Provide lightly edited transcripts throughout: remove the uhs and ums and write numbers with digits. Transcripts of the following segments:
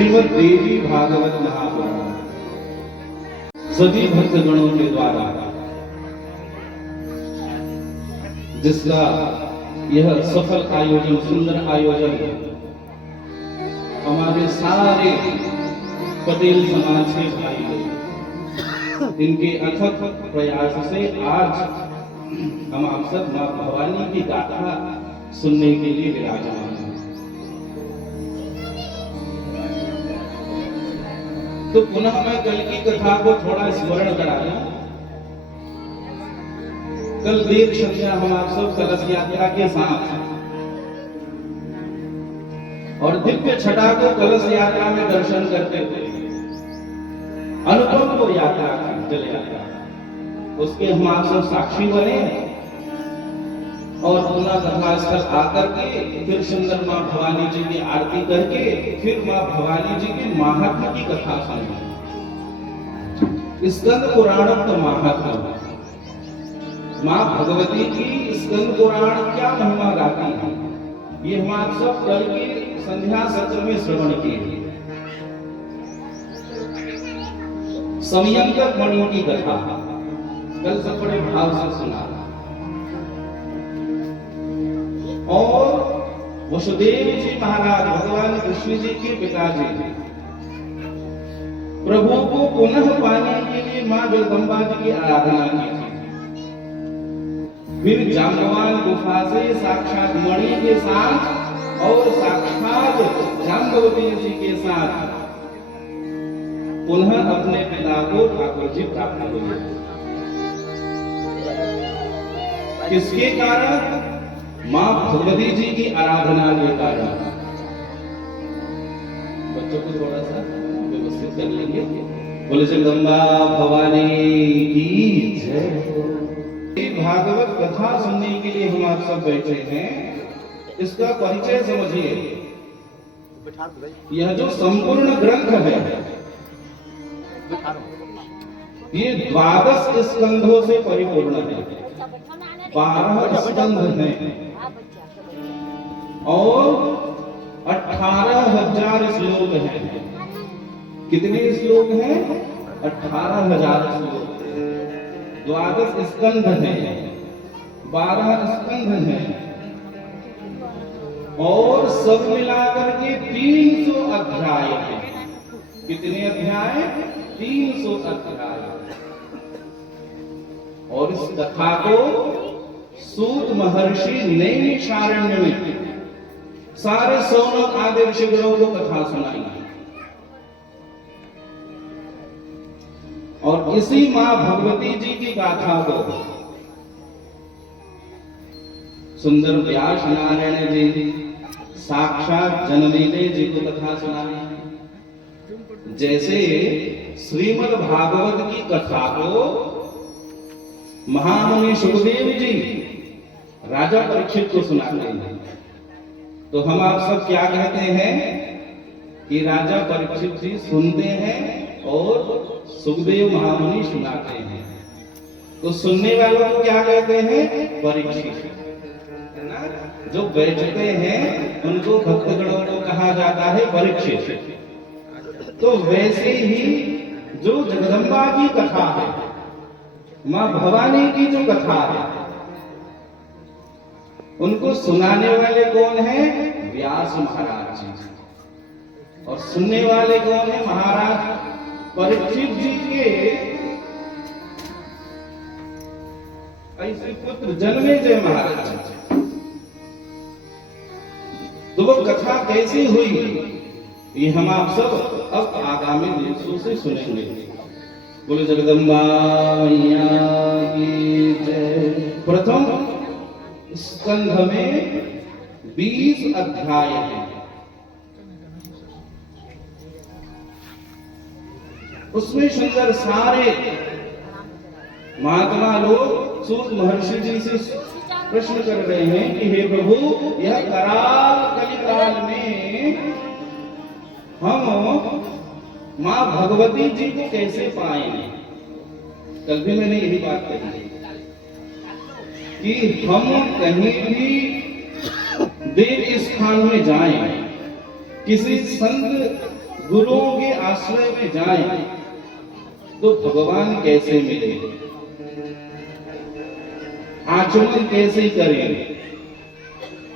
श्रीमद् देवी भागवत महापुराण सभी भक्तगणों के द्वारा जिसका यह सफल आयोजन, सुंदर आयोजन हमारे सारे पटेल समाज के भाई लोग इनके अथक प्रयास से आज हम आप सब मां भवानी की गाथा सुनने के लिए विराजमान हैं। तो पुनः मैं कल की कथा को थोड़ा स्मरण करा दूं। कल देव संध्या हम आप सब कलश यात्रा के साथ और दिव्य छटा को कलश यात्रा में दर्शन करते हुए अनुभव को यात्रा जल यात्रा उसके हम आप सब साक्षी बने और पुनः कथा स्थल आकर के फिर सुंदर मां भवानी जी की आरती करके फिर मां भवानी जी के महात्म्य की कथा सुनी। स्कंद पुराण का महात्म्य, मां भगवती की स्कंद पुराण क्या महिमा गाती है, ये हम आप सब कल के संध्या सत्र में श्रवण किए। संयंत्रक मणि की कथा कल सब बड़े भाव से सुना और वसुदेव जी महाराज भगवान कृष्ण जी के पिताजी प्रभु को पुनः पाने के लिए मां जगदम्बा जी की आराधना की थी। फिर जाम्बवान गुफा से साक्षात मणि के साथ और साक्षात जाम्बवती जी के साथ पुनः अपने पिता को ठाकुर जी प्राप्त हुए। किसके कारण? मां भगवती जी की आराधना के कारण। बच्चों को थोड़ा सा व्यवस्थित कर लेंगे। बोले जगदम्बा भवानी की जय। भागवत कथा सुनने के लिए हम आप सब बैठे हैं, इसका परिचय समझिए। यह जो संपूर्ण ग्रंथ है ये 12 स्कंधों से परिपूर्ण है। 12 स्कंध हैं और 18,000 श्लोक हैं। कितने श्लोक हैं? 18,000 श्लोक। 12 स्कंध हैं, 12 स्कंध हैं और सब मिलाकर के 300 अध्याय हैं। कितने अध्याय? 300 अध्याय। और इस कथा को सूत महर्षि नैमिषारण्य में सारे 100 आदि ऋषिगणों को कथा सुनाई और इसी मां भगवती जी की गाथा को सुंदर व्यास नारायण जी साक्षात जनमेजय जी को कथा सुनाई। जैसे श्रीमद् भागवत की कथा को महामुनि सुखदेव जी राजा परीक्षित को सुनाते हैं, तो हम आप सब क्या कहते हैं कि राजा परीक्षित जी सुनते हैं और सुखदेव महामुनि सुनाते हैं। तो सुनने वालों को क्या कहते हैं? परीक्षित, है ना? जो बैठते हैं उनको भक्तगणों को कहा जाता है परीक्षित। तो वैसे ही जो जगदम्बा की कथा है, मां भवानी की जो कथा है, उनको सुनाने वाले कौन है? व्यास महाराज जी। और सुनने वाले कौन है? महाराज परीक्षित जी के ऐसे पुत्र जन्मेजय महाराज। तो वो कथा कैसी हुई ये हम आप सब अब आगामी दिवसों से सुनेंगे। बोले जगदम्बा मैया की जय। प्रथम स्कंध में 20 अध्याय हैं। उसमें सुंदर सारे महात्मा लोग सूत महर्षि जी से प्रश्न कर रहे हैं कि हे प्रभु, यह कराल कलिकाल में हम मां भगवती जी को कैसे पाएंगे? कल भी मैंने यही बात कही कि हम कहीं भी देव स्थान में जाएं, किसी संत गुरुओं के आश्रय में जाएं तो भगवान कैसे मिले, आचमन कैसे करें,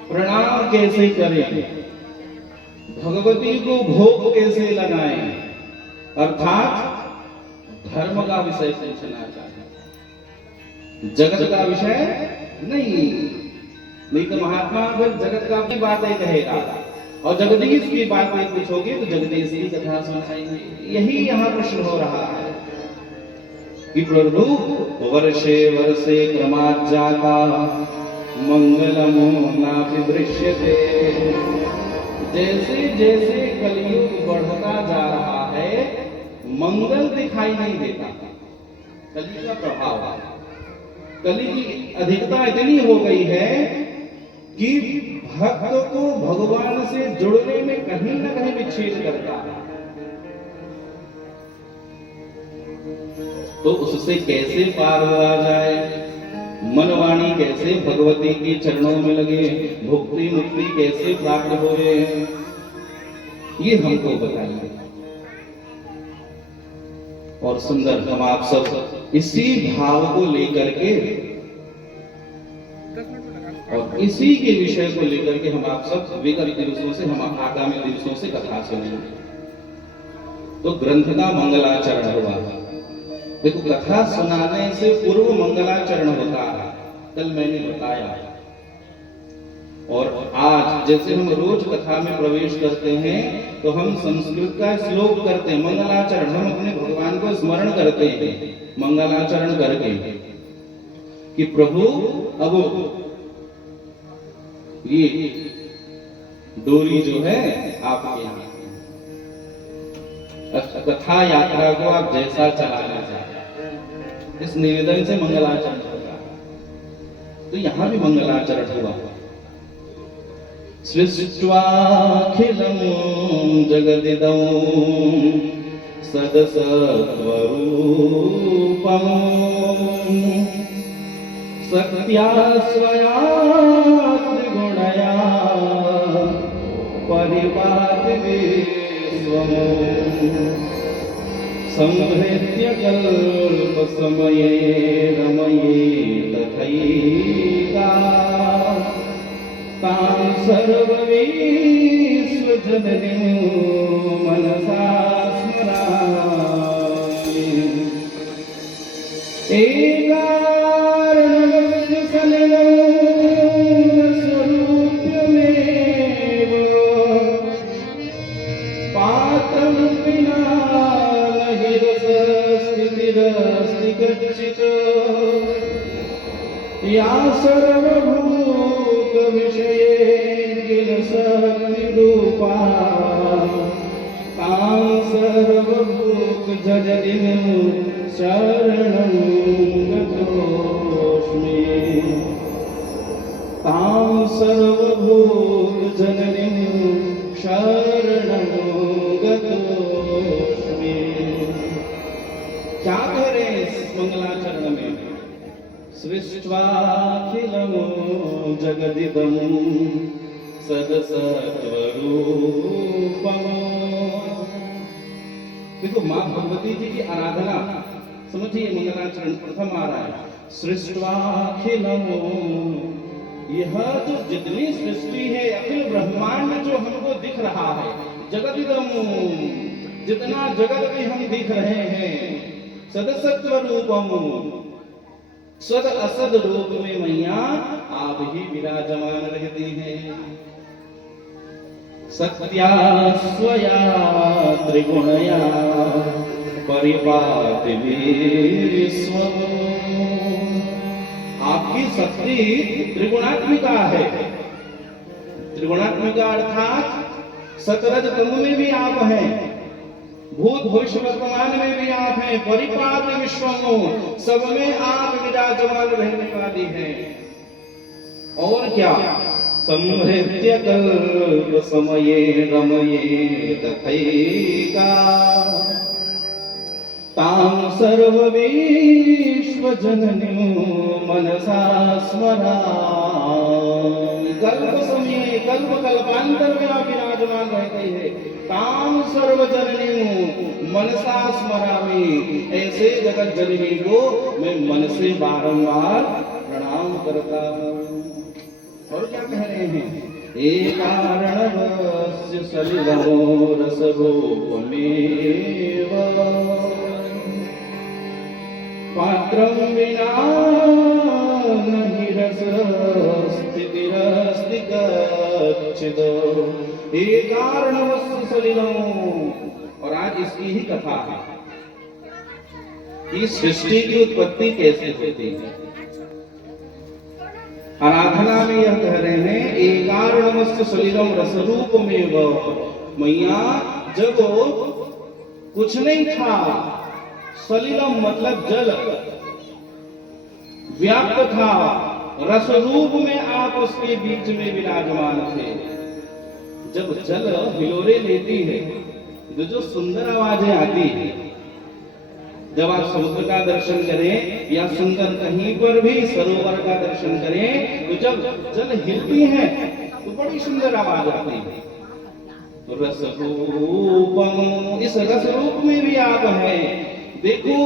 प्रणाम कैसे करें, भगवती को भोग कैसे लगाएं, अर्थात धर्म का विषय पूछना चाहिए, जगत का विषय नहीं तो महात्मा फिर जगत का अपनी बातें कहेगा और जगदीश की बातें पूछोगे तो जगदीश की कथा सुनाएंगे। यही यहाँ प्रश्न हो रहा है कि प्रभु वर्षे वर्षे क्रमात् जाता मंगलमो नापि दृश्यते। जैसे जैसे कलयुग बढ़ता जा रहा है मंगल दिखाई नहीं देता। कली का प्रभाव, कली की अधिकता इतनी हो गई है कि भक्त को भगवान से जुड़ने में कहीं न कहीं विच्छेद करता है। तो उससे कैसे पार हुआ जाए, मनवाणी कैसे भगवती के चरणों में लगे, भुक्ति मुक्ति कैसे प्राप्त होए, ये हमको बताइए। और सुंदर हम आप सब इसी भाव को लेकर के और इसी के विषय को लेकर के हम आप सब विगत दिवसों से, हम आगामी दिवसों से कथा सुनेंगे। तो ग्रंथ का मंगलाचरण हुआ। देखो, कथा सुनाने से पूर्व मंगलाचरण होता है, कल मैंने बताया। और आज जैसे हम रोज कथा में प्रवेश करते हैं तो हम संस्कृत का श्लोक करते हैं, मंगलाचरण। हम अपने भगवान को स्मरण करते हैं मंगलाचरण करके कि प्रभु अब ये डोरी जो है आपके यहाँ, कथा यात्रा को आप जैसा चलाना चाहते, इस निवेदन से मंगलाचरण होगा। तो यहाँ भी मंगलाचरण हुआ। सृष्ट्वाखिलं जगदिदं सदसत्वरूपम् सत्या स्वया त्रिगुणया परिपाति विश्वम् संहृत्य कल्पसमये रमये तथैका तां सर्वविश्वजननीं मनसा स्मरामि। एकारणमस्य सलिलं स्वरूप्यमेव पात्रं विना नहि रसस्थितिरस्ति कच्चित् या सर्वभूत विषये किल शक्तिरूपा तां सर्वभूत जननीं शरणं गतोऽस्मि। तां सर्वभूत जननीं शरणं गतोऽस्मि। क्या कह रहे हैं इस मंगलाचरण में? सृष्ट्वाखिलं जगदिदं सदसत्वरूपम्। देखो, मां भगवती जी की आराधना समझिए, मंगलाचरण प्रथम आ रहा है। सृष्ट्वाखिलं, यह जो जितनी सृष्टि है, अखिल ब्रह्मांड जो हमको दिख रहा है, जगदिदं, जितना जगत में हम दिख रहे हैं, सदसत्वरूपम्, सद असद रूप में मैया आप ही विराजमान रहती हैं। सत्या स्वया त्रिगुणया परिपाति विश्वम्। आपकी शक्ति त्रिगुणात्मिका है। त्रिगुणात्मिका अर्थात सतरज तमो में भी आप हैं, भूत भविष्य वर्तमान में भी आप हैं, परिपाति विश्वम्, सब में आप विराजमान रहने वाली हैं। और क्या? संहृत्य कल्प समये रमये तथैका तां सर्वविश्व जननीं मनसा स्मरामि। कल्प समय कल्प कल्पांतर में आप विराजमान रहते हैं। ताम सर्वजननी मनसा स्मरामि, ऐसे जगत जननी को मैं मन से बारंबार प्रणाम करता हूँ। और क्या कह रहे हैं? एक कारणवस्य सलिलो रसरूपमेव पात्रं विना नहि रस स्थितिरस्ति कच्चित्। एक कारणवस्य सलिलो, और आज इसकी ही कथा है कि सृष्टि की उत्पत्ति कैसे होती है। आराधना में यह कह रहे हैं एकारणमस्य सलिलम रसरूपमेव। मैया जब कुछ नहीं था, सलिलम मतलब जल व्याप्त था, रसरूप में आप उसके बीच में विराजमान थे। जब जल हिलोरे लेती है तो जो सुंदर आवाजें आती है, जब आप समुद्र का दर्शन करें या सुंदर कहीं पर भी सरोवर का दर्शन करें, तो जब जल हिलती है तो बड़ी सुंदर आवाज आती है। तो रसरूपम, इस रसरूप में भी आप हैं। देखो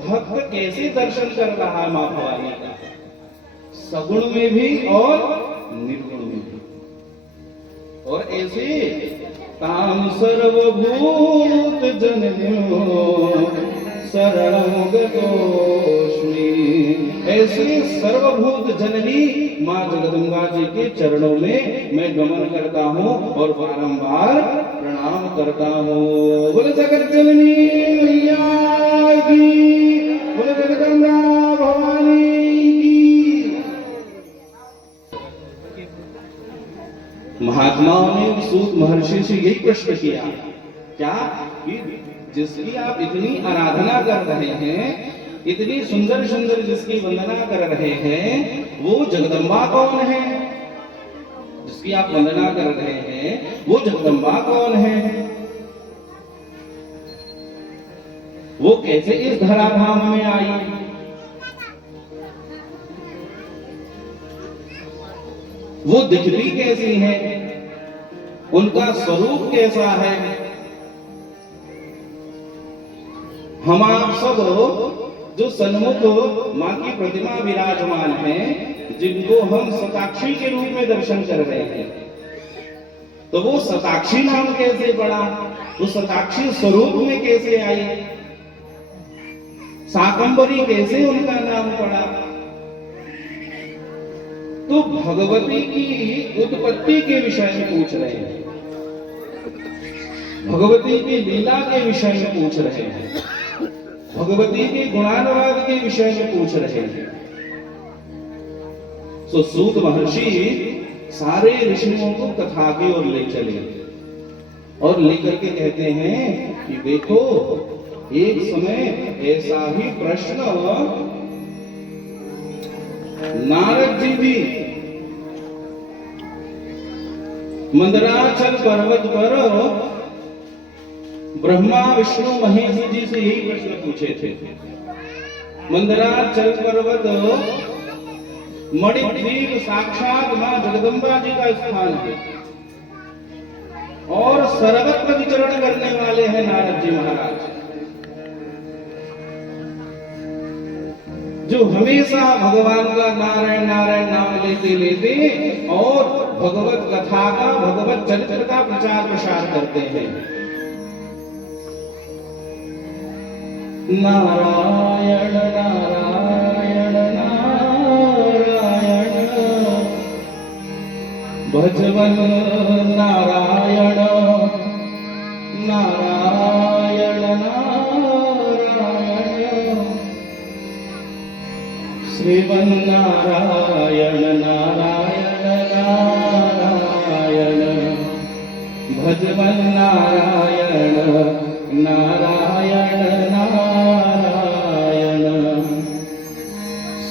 भक्त कैसे दर्शन कर रहा है मां भवानी का, सगुण में भी और निर्गुण में भी। और ऐसे ताम सर्वभूत जननियो शरणं गतोस्मि, ऐसे सर्वभूत जननी मां जगदम्बा जी के चरणों में मैं गमन करता हूँ और बारंबार प्रणाम करता हूँ। बोले जगत जननी मैया की, बोले जगदम्बा भवानी की। महात्माओं ने सूत महर्षि से यही प्रश्न किया, क्या कि जिसकी आप इतनी आराधना कर रहे हैं, इतनी सुंदर सुंदर जिसकी वंदना कर रहे हैं, वो जगदम्बा कौन है? जिसकी आप वंदना कर रहे हैं वो जगदम्बा कौन है? वो कैसे इस धराधाम में आई? वो दिखती कैसी है? उनका स्वरूप कैसा है? हम आप सब जो सन्मुख मां की प्रतिमा विराजमान है, जिनको हम शताक्षी के रूप में दर्शन कर रहे हैं, तो वो शताक्षी नाम कैसे पड़ा? वो शताक्षी स्वरूप में कैसे आई? शाकंभरी कैसे उनका नाम पड़ा? तो भगवती की उत्पत्ति के विषय में पूछ रहे हैं, भगवती की लीला के विषय में पूछ रहे हैं, भगवती के गुणानुवाद के विषय में पूछ रहे हैं। तो सूत महर्षि सारे ऋषियों को कथा की ओर ले चले और लेकर के कहते हैं कि देखो, एक समय ऐसा ही प्रश्न नारद जी भी मंदराचल पर्वत पर ब्रह्मा विष्णु महेश जी से यही प्रश्न पूछे थे। मंदराचल पर्वत मणिद्वीप साक्षात मां जगदम्बा जी का स्थान है और सर्वत्र विचरण करने वाले हैं नारद जी महाराज, जो हमेशा भगवान का नारायण नारायण नाम लेते लेते और भगवत कथा का, भगवत चरित्र का प्रचार प्रसार करते हैं। नारायण नारायण नारायण भजवन नारायण नारायण नारायण श्रीमन नारायण नारायण नारायण भजवन नारायण नारायण नारायण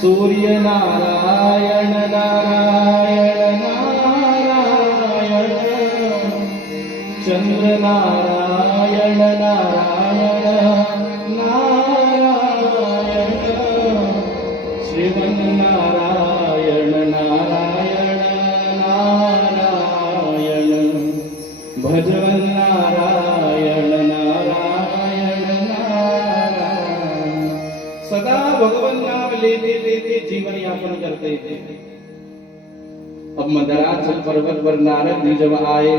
सूर्य नारायण नारायण नारायण चंद्र नारायण नारायण नारायण श्रीमन नारायण नारायण नारायण लेते लेते जीवन यापन करते थे। अब मंदराचल पर्वत पर नारद जी जब आए,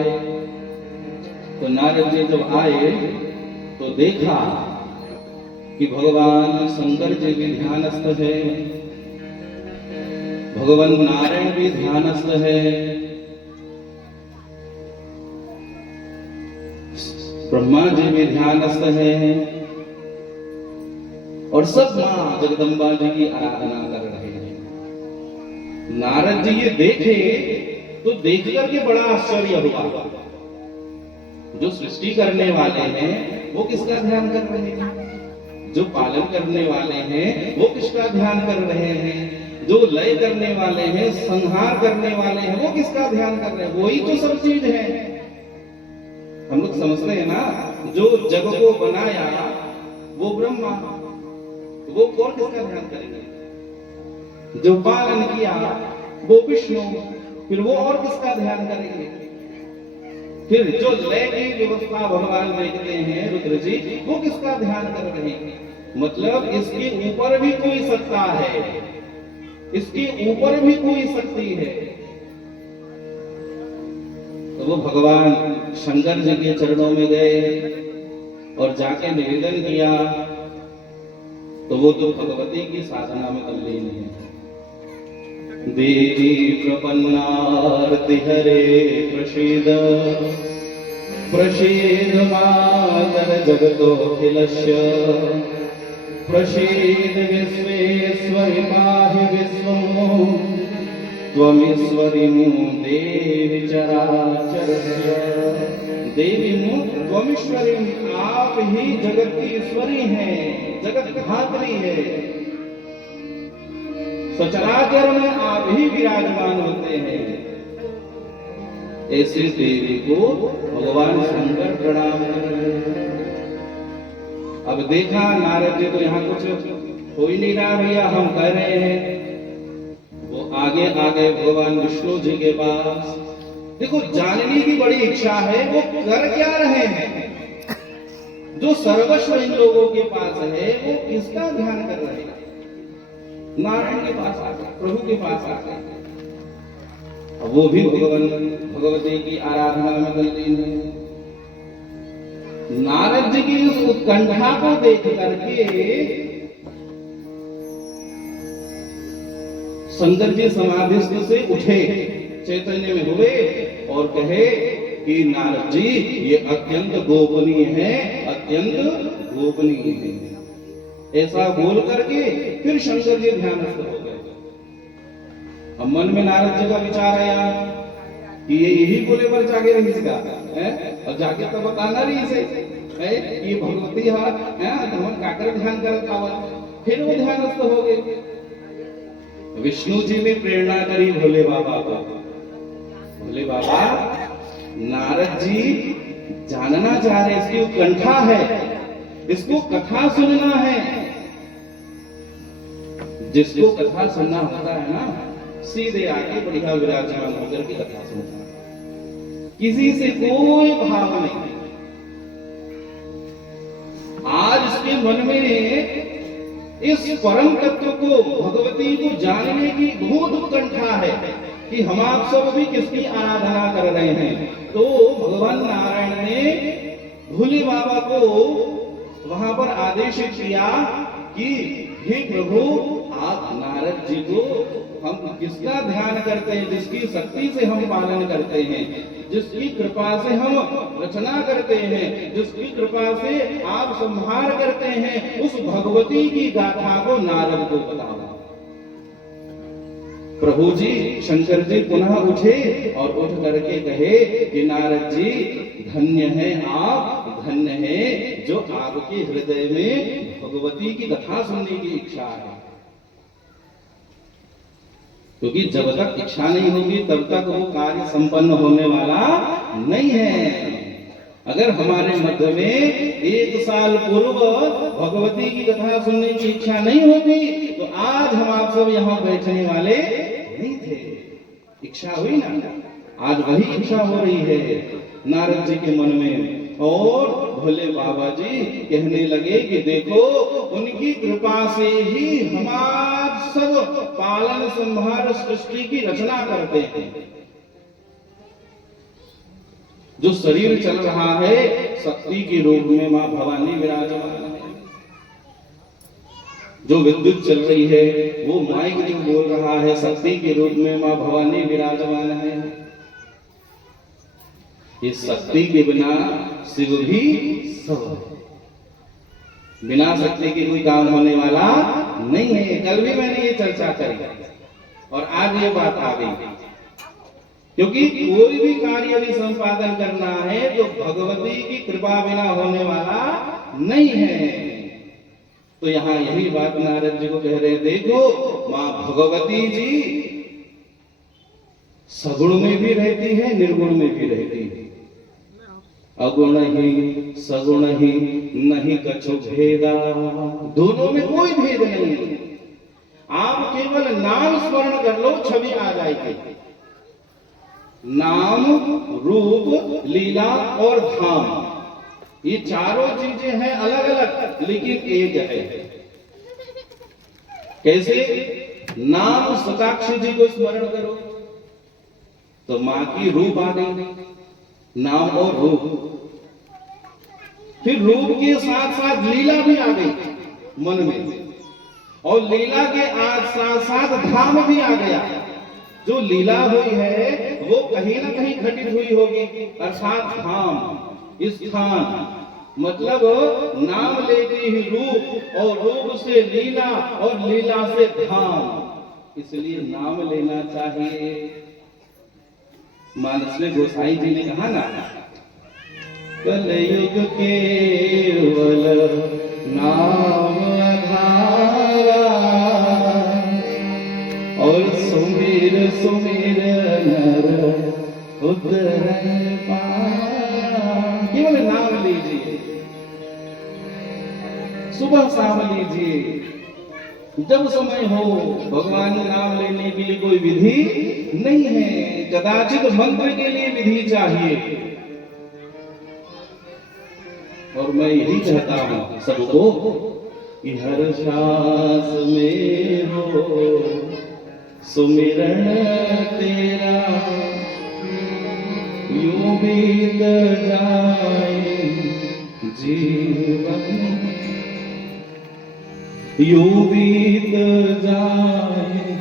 तो नारद जी जब आए तो देखा कि भगवान शंकर जी भी ध्यानस्थ है, भगवान नारायण भी ध्यानस्थ है, ब्रह्मा जी भी ध्यानस्थ है, और सब मां जगदम्बा जी की आराधना कर रहे हैं। नारद जी ये देखे तो देख करके बड़ा आश्चर्य हुआ। जो सृष्टि करने वाले हैं वो किसका ध्यान कर रहे हैं, जो पालन करने वाले हैं वो किसका ध्यान कर रहे हैं, जो लय करने वाले हैं, संहार करने वाले हैं, वो किसका ध्यान कर रहे हैं, वही तो सब चीज है। हम लोग समझते हैं ना, जो जग को बनाया वो ब्रह्मा, वो कौन किसका ध्यान करेंगे, जो पालन किया वो विष्णु, फिर वो और किसका ध्यान करेंगे, फिर जो लय की व्यवस्था भगवान देखते हैं रुद्र जी, वो किसका ध्यान कर रहे हैं। मतलब इसके ऊपर भी कोई सत्ता है, इसके ऊपर भी कोई शक्ति है। तो वो भगवान शंकर जी के चरणों में गए और जाके निवेदन किया, तो वो तो भगवती की साधना में तल्लीन है। देवी प्रपन्नार्ति हरे प्रसीद, प्रसीद मातर जगतोऽखिलस्य, प्रसीद विश्वेश्वरि पाहि विश्वं, त्वमीश्वरीं देवी चराचरस्य। देवी त्वमीश्वरीं, आप ही जगत की ईश्वरी हैं, जगत धात्री है, सचराचर में आप ही विराजमान होते हैं। ऐसे देवी को भगवान शंकर प्रणाम कर रहे हैं। अब देखा नारद जी तो यहाँ कुछ हो ही नहीं रहा, भैया हम कह रहे हैं, वो आगे आगे भगवान विष्णु जी के पास। देखो जानने की बड़ी इच्छा है, वो कर क्या रहे हैं, जो सर्वस्व इन लोगों के पास है वो किसका ध्यान कर रहे हैं। नारायण के पास आ गए, प्रभु के पास आ गए, वो भी भगवती की आराधना में तल्लीन है। नारद जी की उस उत्कंठा को देख करके शंकर जी समाधिस्थ से उठे, चैतन्य में हुए और कहे कि नारद जी ये अत्यंत गोपनीय है, अत्यंत गोपनीय है। ऐसा बोल करके फिर शंकर जी ध्यानस्थ हो गए। अब मन में नारद जी का विचार आया कि ये यही बोले पर जागे रही इसका है, और जाके तो बताना रही इसे है ये भगवती हाथ है, हम काकर ध्यान करता हुआ। फिर वो ध्यानस्थ हो गए। विष्णु जी ने प्रेरणा करी भोले बाबा को, भोले बाबा नारद जी जानना चाह रहे, इसकी उत्कंठा है, इसको कथा सुनना है। जिसको कथा सुनना होता है ना, सीधे आके बढ़िया विराजमान होकर के कथा सुनता है, किसी से कोई भाव नहीं। आज इसके मन में इस परम तत्व को, भगवती को जानने की बहुत उत्कंठा है कि हम आप सब भी किसकी आराधना कर रहे हैं। तो भगवान नारायण ने भोले बाबा को वहां पर आदेश किया कि हे प्रभु, आप नारद जी को हम किसका ध्यान करते हैं, जिसकी शक्ति से हम पालन करते हैं, जिसकी कृपा से हम रचना करते हैं, जिसकी कृपा से आप संहार करते हैं, उस भगवती की गाथा को नारद को बताओ। प्रभु जी शंकर जी पुनः उठे और उठ करके कहे कि नारद जी धन्य है आप, धन्य है जो आपके हृदय में भगवती की कथा सुनने की इच्छा है। क्योंकि जब तक इच्छा नहीं होगी तब तक वो कार्य संपन्न होने वाला नहीं है। अगर हमारे मध्य में 1 साल पूर्व भगवती की कथा सुनने की इच्छा नहीं होती तो आज हम आप सब यहाँ बैठने वाले नहीं थे। इच्छा हुई ना, आज वही इच्छा हो रही है नारद जी के मन में, और भोले बाबा जी कहने लगे कि देखो उनकी कृपा से ही हमार सब पालन संहार सृष्टि की रचना करते हैं। जो शरीर चल रहा है शक्ति के रूप में मां भवानी विराजमान है। जो विद्युत चल रही है वो माइक जो बोल रहा है शक्ति के रूप में मां भवानी विराजमान है। इस शक्ति के बिना शिव भी सब है। बिना शक्ति के कोई काम होने वाला नहीं है। कल भी मैंने ये चर्चा करी और आज ये बात आ गई, क्योंकि कोई भी कार्य यदि संपादन करना है तो भगवती की कृपा बिना होने वाला नहीं है। तो यहाँ यही बात नारद जी को कह रहे, देखो मां भगवती जी सगुण में भी रहती है, निर्गुण में भी रहती है। अगुण ही सगुण ही नहीं कछु भेदा, दोनों में कोई भेद नहीं। आप केवल नाम स्मरण कर लो, छवि आ जाएगी। नाम, रूप, लीला और धाम, ये चारों चीजें हैं अलग अलग लेकिन एक है। कैसे? नाम सताक्षी जी को स्मरण करो तो मां की रूप आ गई, नाम और रूप। फिर रूप के साथ साथ लीला भी आ गई मन में, और लीला के साथ साथ धाम भी आ गया। जो लीला हुई है वो कहीं ना कहीं घटित हुई होगी, अर्थात धाम, स्थान। मतलब नाम लेते ही रूप, और रूप से लीला, और लीला से धाम। इसलिए नाम लेना चाहिए। मानसले गोसाई जी ने कहा ना, कलयुग केवल नाम आधारा, और सुमिर सुमिर नर उतरन पाया। केवल नाम लीजिए, सुबह शाम लीजिए, जब समय हो। भगवान का नाम लेने के लिए कोई विधि नहीं है, कदाचित मंत्र के लिए विधि चाहिए। और मैं यही चाहता हूं सबको कि हर सांस में हो सुमिरन तेरा, यूं बीत जाए जीवन, यूं बीत जाए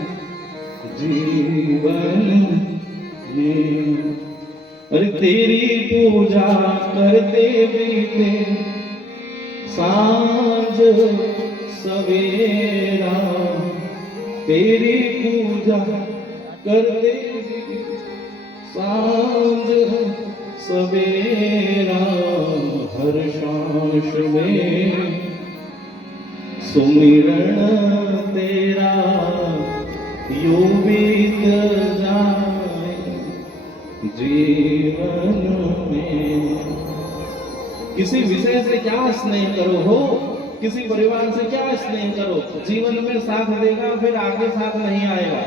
जीवन में। अरे तेरी पूजा करते बीते सांझ सवेरा, तेरी पूजा करते सांझ सवेरा, हर सांस में सुमिरन तेरा, यूं बीत जाए जीवन में। किसी विषय से क्या स्नेह करो हो, किसी परिवार से क्या स्नेह करो, जीवन में साथ देगा फिर आगे साथ नहीं आएगा।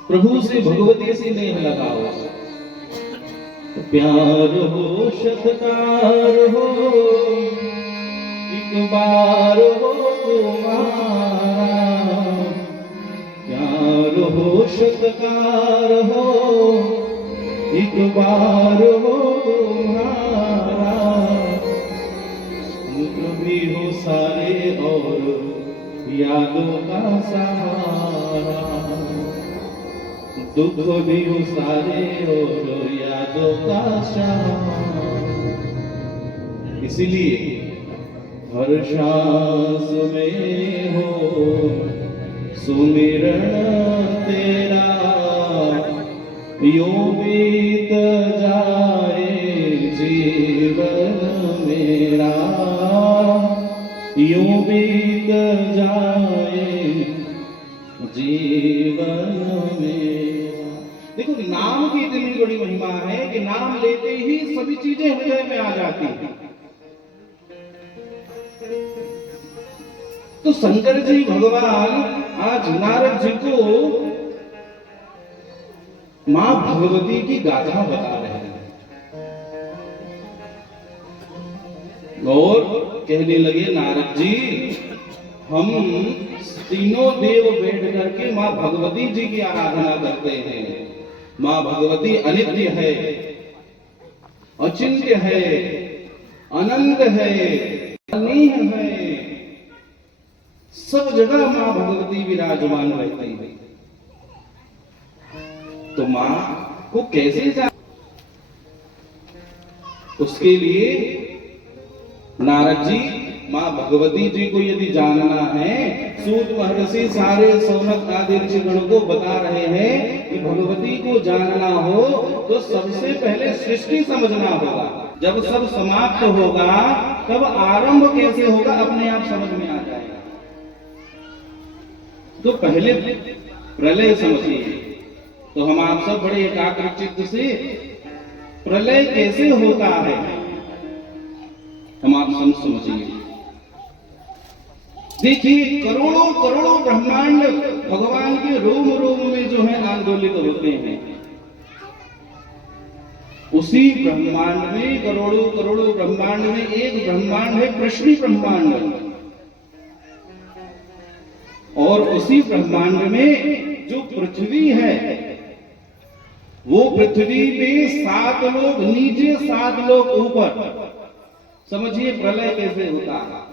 प्रभु से भगवती से नेह लगाओ। प्यार हो सत्कार हो, एक बार हो तुम्हारा, प्यार हो सत्कार हो, एक बार हो तुम्हारा। दुख भी हो सारे और यादों का सहारा, दुख भी हो सारे और यादों का सहारा। इसीलिए हर सांस में हो सुमिरन तेरा, यूं बीत जाए जीवन मेरा, यूं बीत जाए जीवन मेरा। देखो नाम की इतनी बड़ी महिमा है कि नाम लेते ही सभी चीजें हृदय में आ जाती हैं। तो शंकर जी भगवान आज नारद जी को मां भगवती की गाथा बता रहे हैं। और कहने लगे, नारद जी, हम तीनों देव बैठ करके माँ भगवती जी की आराधना करते हैं। माँ भगवती अनित्य है, अचिंत्य है, अनंत है, अनीह है, सब जगह माँ भगवती विराजमान रहती है। तो माँ को कैसे जान? उसके लिए नारद जी माँ भगवती जी को यदि जानना है, सूत महर्षि सारे सौनक आदि ऋषिगणों को बता रहे हैं कि भगवती को जानना हो तो सबसे पहले सृष्टि समझना होगा। जब सब समाप्त होगा तब आरंभ कैसे होगा अपने आप समझ में आ जाएगा। तो पहले प्रलय समझिए। तो हम आप सब बड़े एकाग्र चित्त से प्रलय कैसे होता है हम आप सब समझिए। देखिए, करोड़ों करोड़ों ब्रह्मांड भगवान के रोम रोम में जो है आंदोलित होते हैं। उसी ब्रह्मांड में, करोड़ों करोड़ों ब्रह्मांड में एक ब्रह्मांड है कृष्ण ब्रह्मांड, और उसी ब्रह्मांड में जो पृथ्वी है, वो पृथ्वी पे 7 लोग नीचे 7 लोग ऊपर। समझिए प्रलय कैसे होता है।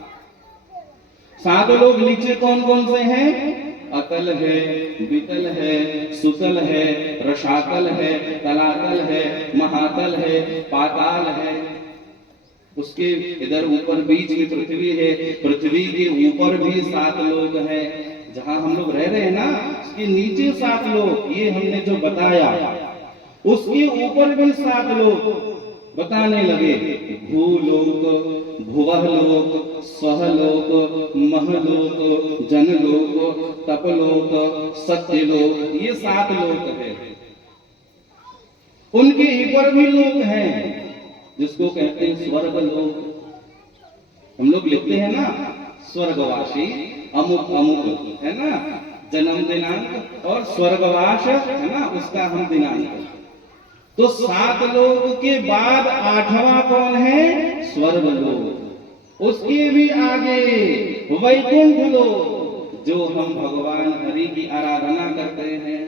7 लोग नीचे कौन कौन से हैं? अतल है, वितल है, सुतल है, रसातल है, तलातल है, महातल है, पाताल है। उसके इधर ऊपर बीच में पृथ्वी है, पृथ्वी के ऊपर भी 7 लोग हैं। जहां हम लोग रह रहे हैं ना, उसके नीचे 7 लोग, ये हमने जो बताया। उसके ऊपर भी 7 लोग बताने लगे, भूलोक, भुवलोक, स्वहलोक, महलोक, जनलोक, तपलोक, सत्यलोक, ये 7 लोक है। उनके ऊपर भी लोग हैं जिसको कहते हैं स्वर्ग लोक। हम लोग लिखते हैं ना, स्वर्गवासी अमुक अमुक, है ना, जन्म दिनांक, और स्वर्गवास है ना, उसका हम दिनांक। तो 7 लोग के बाद 8वां कौन है? स्वर्ग लोक। उसके भी आगे वैकुंठ लोक, जो हम भगवान हरि की आराधना करते हैं।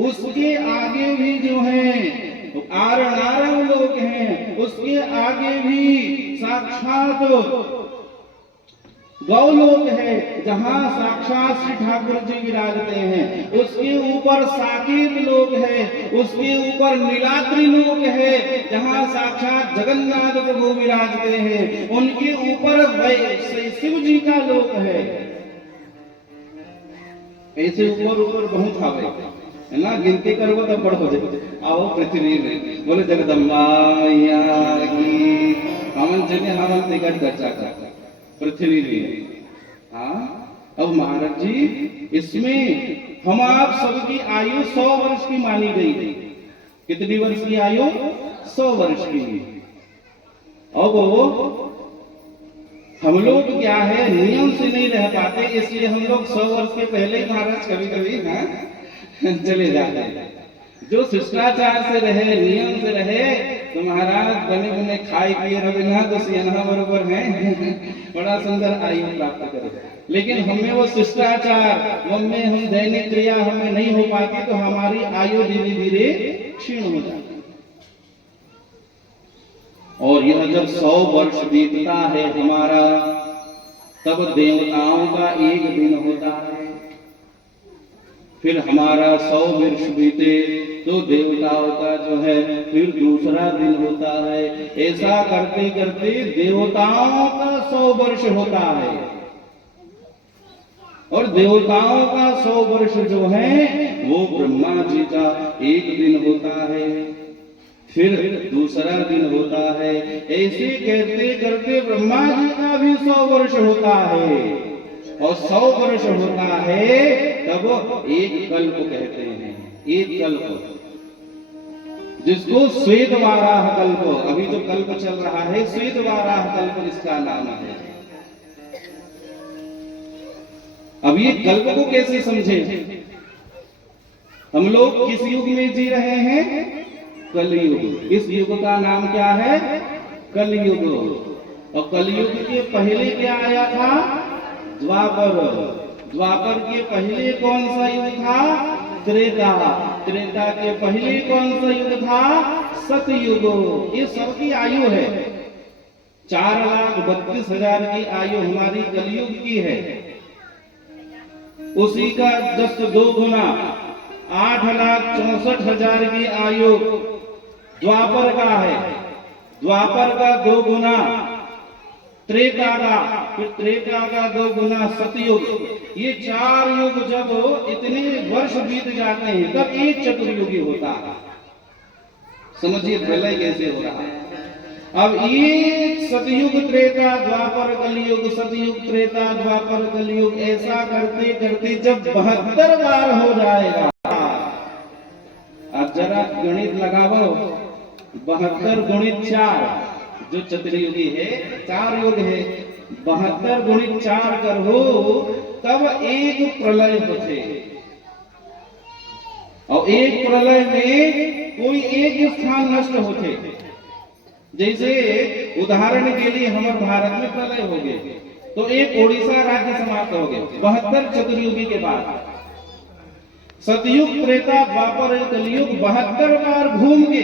उसके आगे भी जो है आर नारायण लोक हैं। उसके आगे भी साक्षात गौलोक है, जहां साक्षात श्री ठाकुर जी विराजते हैं। उसके ऊपर साकेत लोक है, उसके ऊपर नीलाद्रि लोक है, जहां साक्षात जगन्नाथ प्रभु विराजते हैं। उनके ऊपर शिव जी का लोक है। ऐसे ऊपर ऊपर बहुत आवे, है ना, गिनती करोगे तब बड़ हो जाए। आओ पृथ्वी में बोले जगदम्बा की हमन जने हमन टिकट चर्चा कर पृथ्वी में। हाँ, अब महाराज जी, इसमें हम आप सबकी आयु 100 वर्ष की मानी गई थी। कितनी वर्ष की आयु? 100 वर्ष की। अब हम लोग क्या है, नियम से नहीं रह पाते, इसलिए हम लोग 100 वर्ष के पहले ही महाराज कभी कभी चले जाते हैं। जो शिष्टाचार से रहे, नियम से रहे, तो महाराज बने बने खाए पिए रविना तो सियाना बरोबर है, बड़ा सुंदर आयु प्राप्त करे। लेकिन हमें वो शिष्टाचार, हमें हम दैनिक क्रिया हमें नहीं हो पाती, तो हमारी आयु धीरे धीरे क्षीण हो जाती। और यह जब 100 वर्ष बीतता है हमारा, तब देवताओं का एक दिन होता है। फिर हमारा 100 वर्ष बीते तो देवताओं का जो है फिर दूसरा दिन होता है। ऐसा करते करते देवताओं का 100 वर्ष होता है। और देवताओं का 100 वर्ष जो है वो ब्रह्मा जी का एक दिन होता है, फिर दूसरा दिन होता है। ऐसे करते करते ब्रह्मा जी का भी 100 वर्ष होता है, और 100 वर्ष होता है तब एक कल्प कहते हैं। एक कल्प, जिसको श्वेत वाराह कल्प, अभी जो कल्प चल रहा है श्वेत वाराह कल्प इसका नाम है। अब ये कल्प को कैसे समझे? हम लोग किस युग में जी रहे हैं? कलयुग। इस युग का नाम क्या है? कलयुग। और कलयुग के पहले क्या आया था? द्वापर। द्वापर के पहले कौन सा युग था? त्रेता। त्रेता के पहले कौन सा युग था? सतयुग। ये सबकी आयु है। 4,32,000 की आयु हमारी कलयुग की है। उसी का जस्ट 2 गुना 8,64,000 की आयु द्वापर का है। द्वापर का 2 गुना त्रेता का, फिर त्रेता का 2 गुना सतयुग। ये 4 युग जब इतने वर्ष बीत जाते हैं तब एक चतुर्युगी होता है। समझिए प्रलय कैसे हो रहा है। अब ये सतयुग त्रेता द्वापर कलयुग, सतयुग त्रेता द्वापर कलयुग, ऐसा करते करते जब 72 बार हो जाएगा, अब जरा गणित लगाओ। 72 गुणित 4 जो चतुर्युगी है, 4 युग है, 72 गुणित 4 करो तब एक प्रलय होते। और एक प्रलय में कोई एक स्थान नष्ट होते। जैसे उदाहरण के लिए हमारे भारत में प्रलय हो गए तो एक ओडिशा राज्य समाप्त हो गए 72 चतुर्युगी के बाद। सतयुग त्रेता द्वापर कलयुग 72 बार घूम के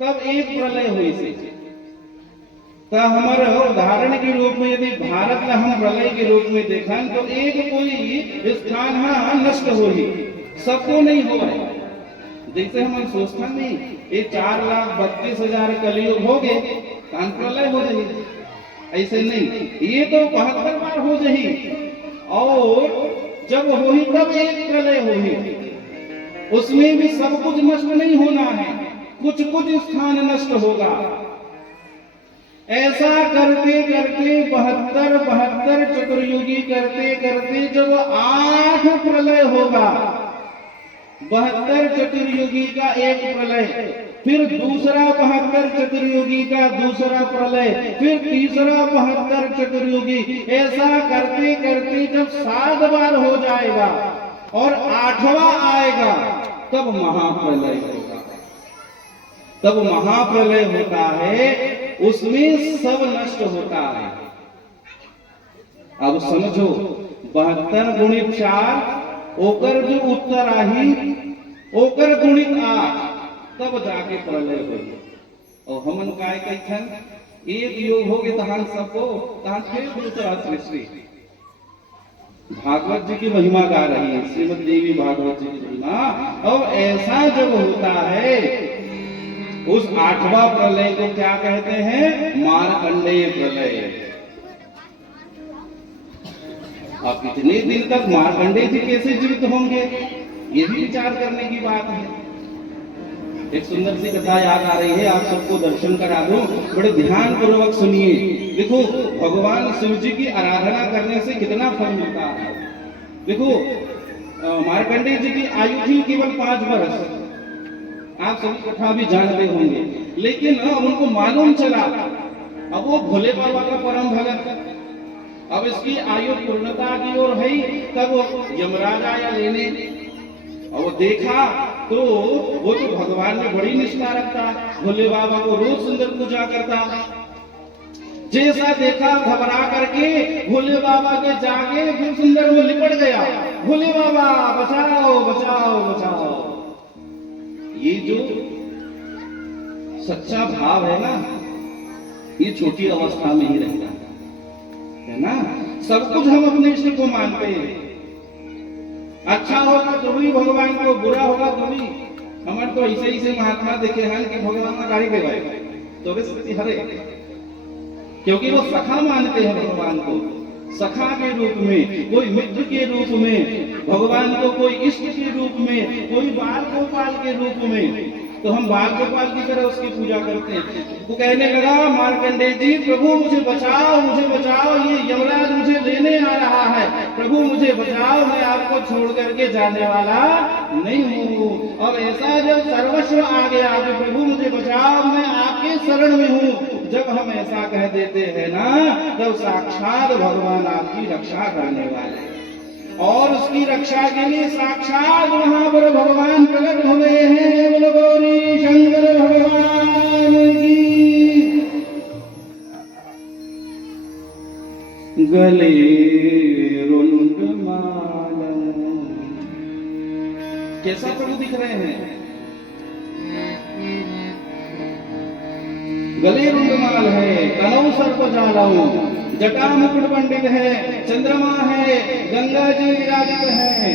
तब एक प्रलय हुई से। तो हमारे उदाहरण के रूप में यदि भारत का हम प्रलय के रूप में देखें तो एक कोई स्थान नष्ट हो ही, सबको नहीं हो रहा। जैसे हम सोचता नहीं ये 4,32,000 कलयुग हो गए कान प्रलय हो जाए, ऐसे नहीं, ये तो 72 बार हो जाए और जब हो ही तब एक प्रलय हो ही। उसमें भी सब कुछ नष्ट नहीं होना है, कुछ कुछ स्थान नष्ट होगा। ऐसा करते करते 72 चतुर्युगी करते करते जब 8 प्रलय होगा, 72 चतुर्युगी का एक प्रलय, फिर दूसरा 72 चतुर्युगी का दूसरा प्रलय, फिर तीसरा 72 चतुर्युगी, ऐसा करते करते जब 7 बार हो जाएगा और 8वां आएगा तब महाप्रलय होगा। तब महाप्रलय होता है, उसमें सब नष्ट होता है। अब समझो 72 गुणित 4 ओकर जो उत्तर आही ओकर गुणित 8 तब जाके प्रलय होगी। और हमन काय कहन एक योग हो गए तहां सबको तहां फिर दूसरा सृष्टि। भागवत जी की महिमा गा रही है, श्रीमद देवी भागवत जी की महिमा। और ऐसा जब होता है उस 8वां प्रलय को क्या कहते हैं? मार्कंडेय प्रलय। अब कितने दिन तक मार्कंडेय जी कैसे जीवित होंगे, ये भी विचार करने की बात है। एक सुंदर सी कथा याद आ रही है, आप सबको दर्शन करा दूं, बड़े ध्यान पूर्वक सुनिए। देखो भगवान शिव जी की आराधना करने से कितना फल मिलता है। देखो मार्कंडेय जी की आयु थी केवल 5 वर्ष, आप सभी कथा भी जानते होंगे, लेकिन अब उनको मालूम चला, अब वो भोले बाबा का परम भगत, अब इसकी आयु पूर्णता की ओर है, तब यमराज आया लेने, और वो देखा तो वो तो भगवान में बड़ी निष्ठा रखता, भोले बाबा को रोज सुंदर पूजा करता। जैसा देखा घबरा करके भोले बाबा के जाके फिर सुंदर वो लिपट गया, भोले बाबा बचाओ बचाओ बचाओ। ये जो सच्चा भाव है ना, ये छोटी अवस्था में ही रहता है ना। सब कुछ हम अपने इष्ट को मानते हैं, अच्छा होगा तो भी भगवान को, बुरा होगा तो भी। हमारे तो ऐसे ही से महात्मा देखे हैं कि भगवान का गाड़ी दे गए तो भी स्थिति हरे, क्योंकि वो सखा मानते हैं भगवान को, सखा के रूप में, कोई मित्र के रूप में, भगवान को कोई इष्ट के रूप में, कोई बाल गोपाल के रूप में। तो हम बाल गोपाल की तरह उसकी पूजा करते हैं। वो कहने लगा मार्कंडेय जी, प्रभु मुझे बचाओ, मुझे बचाओ, ये यमराज मुझे लेने आ रहा है, प्रभु मुझे बचाओ, मैं आपको छोड़ करके जाने वाला नहीं हूँ। अब ऐसा जब सर्वस्व आ गया कि प्रभु मुझे बचाओ, मैं आपके शरण में हूँ, जब हम ऐसा कह देते हैं ना, तब साक्षात भगवान आपकी रक्षा करने वाले, और उसकी रक्षा के लिए साक्षात वहां पर भगवान प्रकट हुए हैं। बोलो गौरी शंकर भगवान की। गले रुंडमाल। कैसा प्रभु दिख रहे हैं? गले रुंडमाल है, तनौ सर्पजालम, जटा मुकुट पंडित है, चंद्रमा है, गंगा जी विराजित है।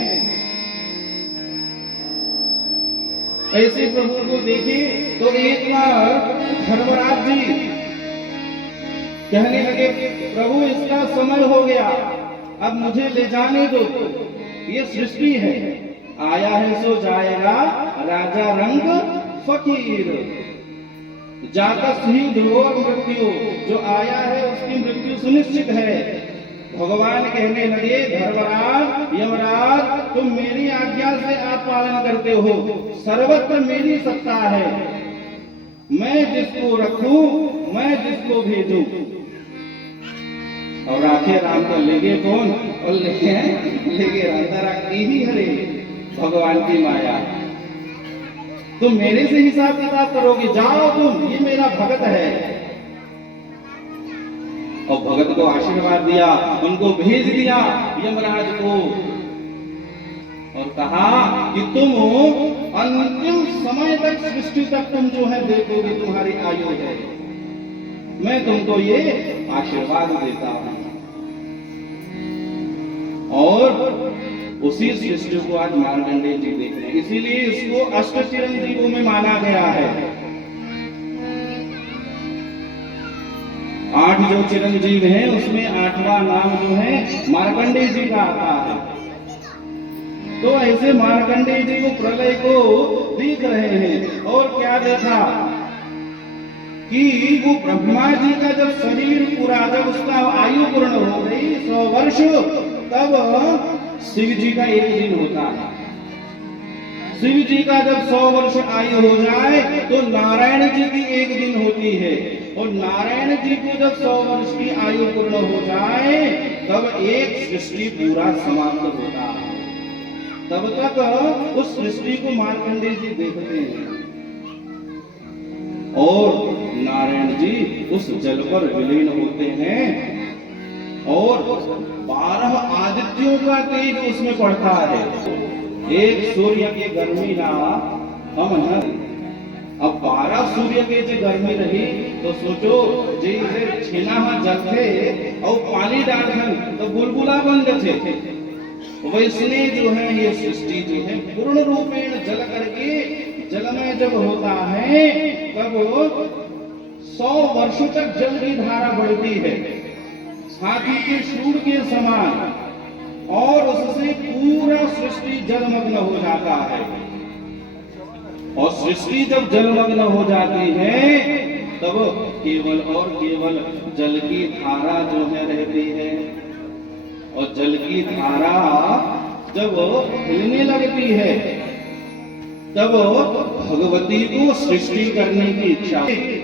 ऐसे प्रभु को देखे तो एक बार धर्मराज जी कहने लगे, प्रभु इसका समय हो गया, अब मुझे ले जाने दो, ये सृष्टि है, आया है सो जाएगा, राजा रंग फकीर, जाता ही ध्रुव मृत्यु, जो आया है उसकी मृत्यु सुनिश्चित है। भगवान कहने लगे, धर्मराज यमराज, तुम मेरी आज्ञा से आप पालन करते हो, सर्वत्र मेरी सत्ता है, मैं जिसको रखूं, मैं जिसको भेजूं। और राखे राम को लेगे कौन? और लेगे राधा की ही हरे, भगवान की माया। तुम मेरे से हिसाब किताब करोगे, जाओ तुम, ये मेरा भगत है। और भगत को आशीर्वाद दिया, उनको भेज दिया यमराज को, और कहा कि तुम अंतिम समय तक, सृष्टि तक तुम जो है देखोगे, तुम्हारी आयु है, मैं तुमको ये आशीर्वाद देता हूं। और उसी सृष्टि को आज मार्कंडेय जी देख रहे हैं, इसीलिए इसको अष्ट चिरंजीवों में माना गया है। 8 जो चिरंजीव हैं उसमें 8वां नाम जो है मार्कंडेय जी का आता है। तो ऐसे मार्कंडेय जी को प्रलय को देख रहे हैं, और क्या देखा कि वो ब्रह्मा जी का जब शरीर पूरा, जब उसका आयु पूर्ण हो गई 100 वर्ष, तब शिव जी का एक दिन होता है। शिव जी का जब 100 वर्ष आयु हो जाए तो नारायण जी की एक दिन होती है, और नारायण जी को जब 100 वर्ष की आयु पूर्ण हो जाए तब एक सृष्टि पूरा समाप्त होता है। तब तक उस सृष्टि को मार्कंडेय जी देखते हैं, और नारायण जी उस जल पर विलीन होते हैं, और 12 आदित्यों का तेज उसमें पड़ता है। एक सूर्य की गर्मी ना हम न, अब 12 सूर्य के जो गर्मी रही तो सोचो जैसे छेना जल थे और पानी डालन तो बुलबुला बन थे, वैसने जो है ये सृष्टि जो है पूर्ण रूपेण जल करके, जल में जब होता है तब 100 वर्षों तक जल की धारा बढ़ती है, हाथी के सूंड के समान, और उससे पूरा सृष्टि जलमग्न हो जाता है। और सृष्टि जब जलमग्न हो जाती है तब केवल और केवल जल की धारा जो है रहती है, और जल की धारा जब हिलने लगती है तब भगवती को सृष्टि करने की इच्छा।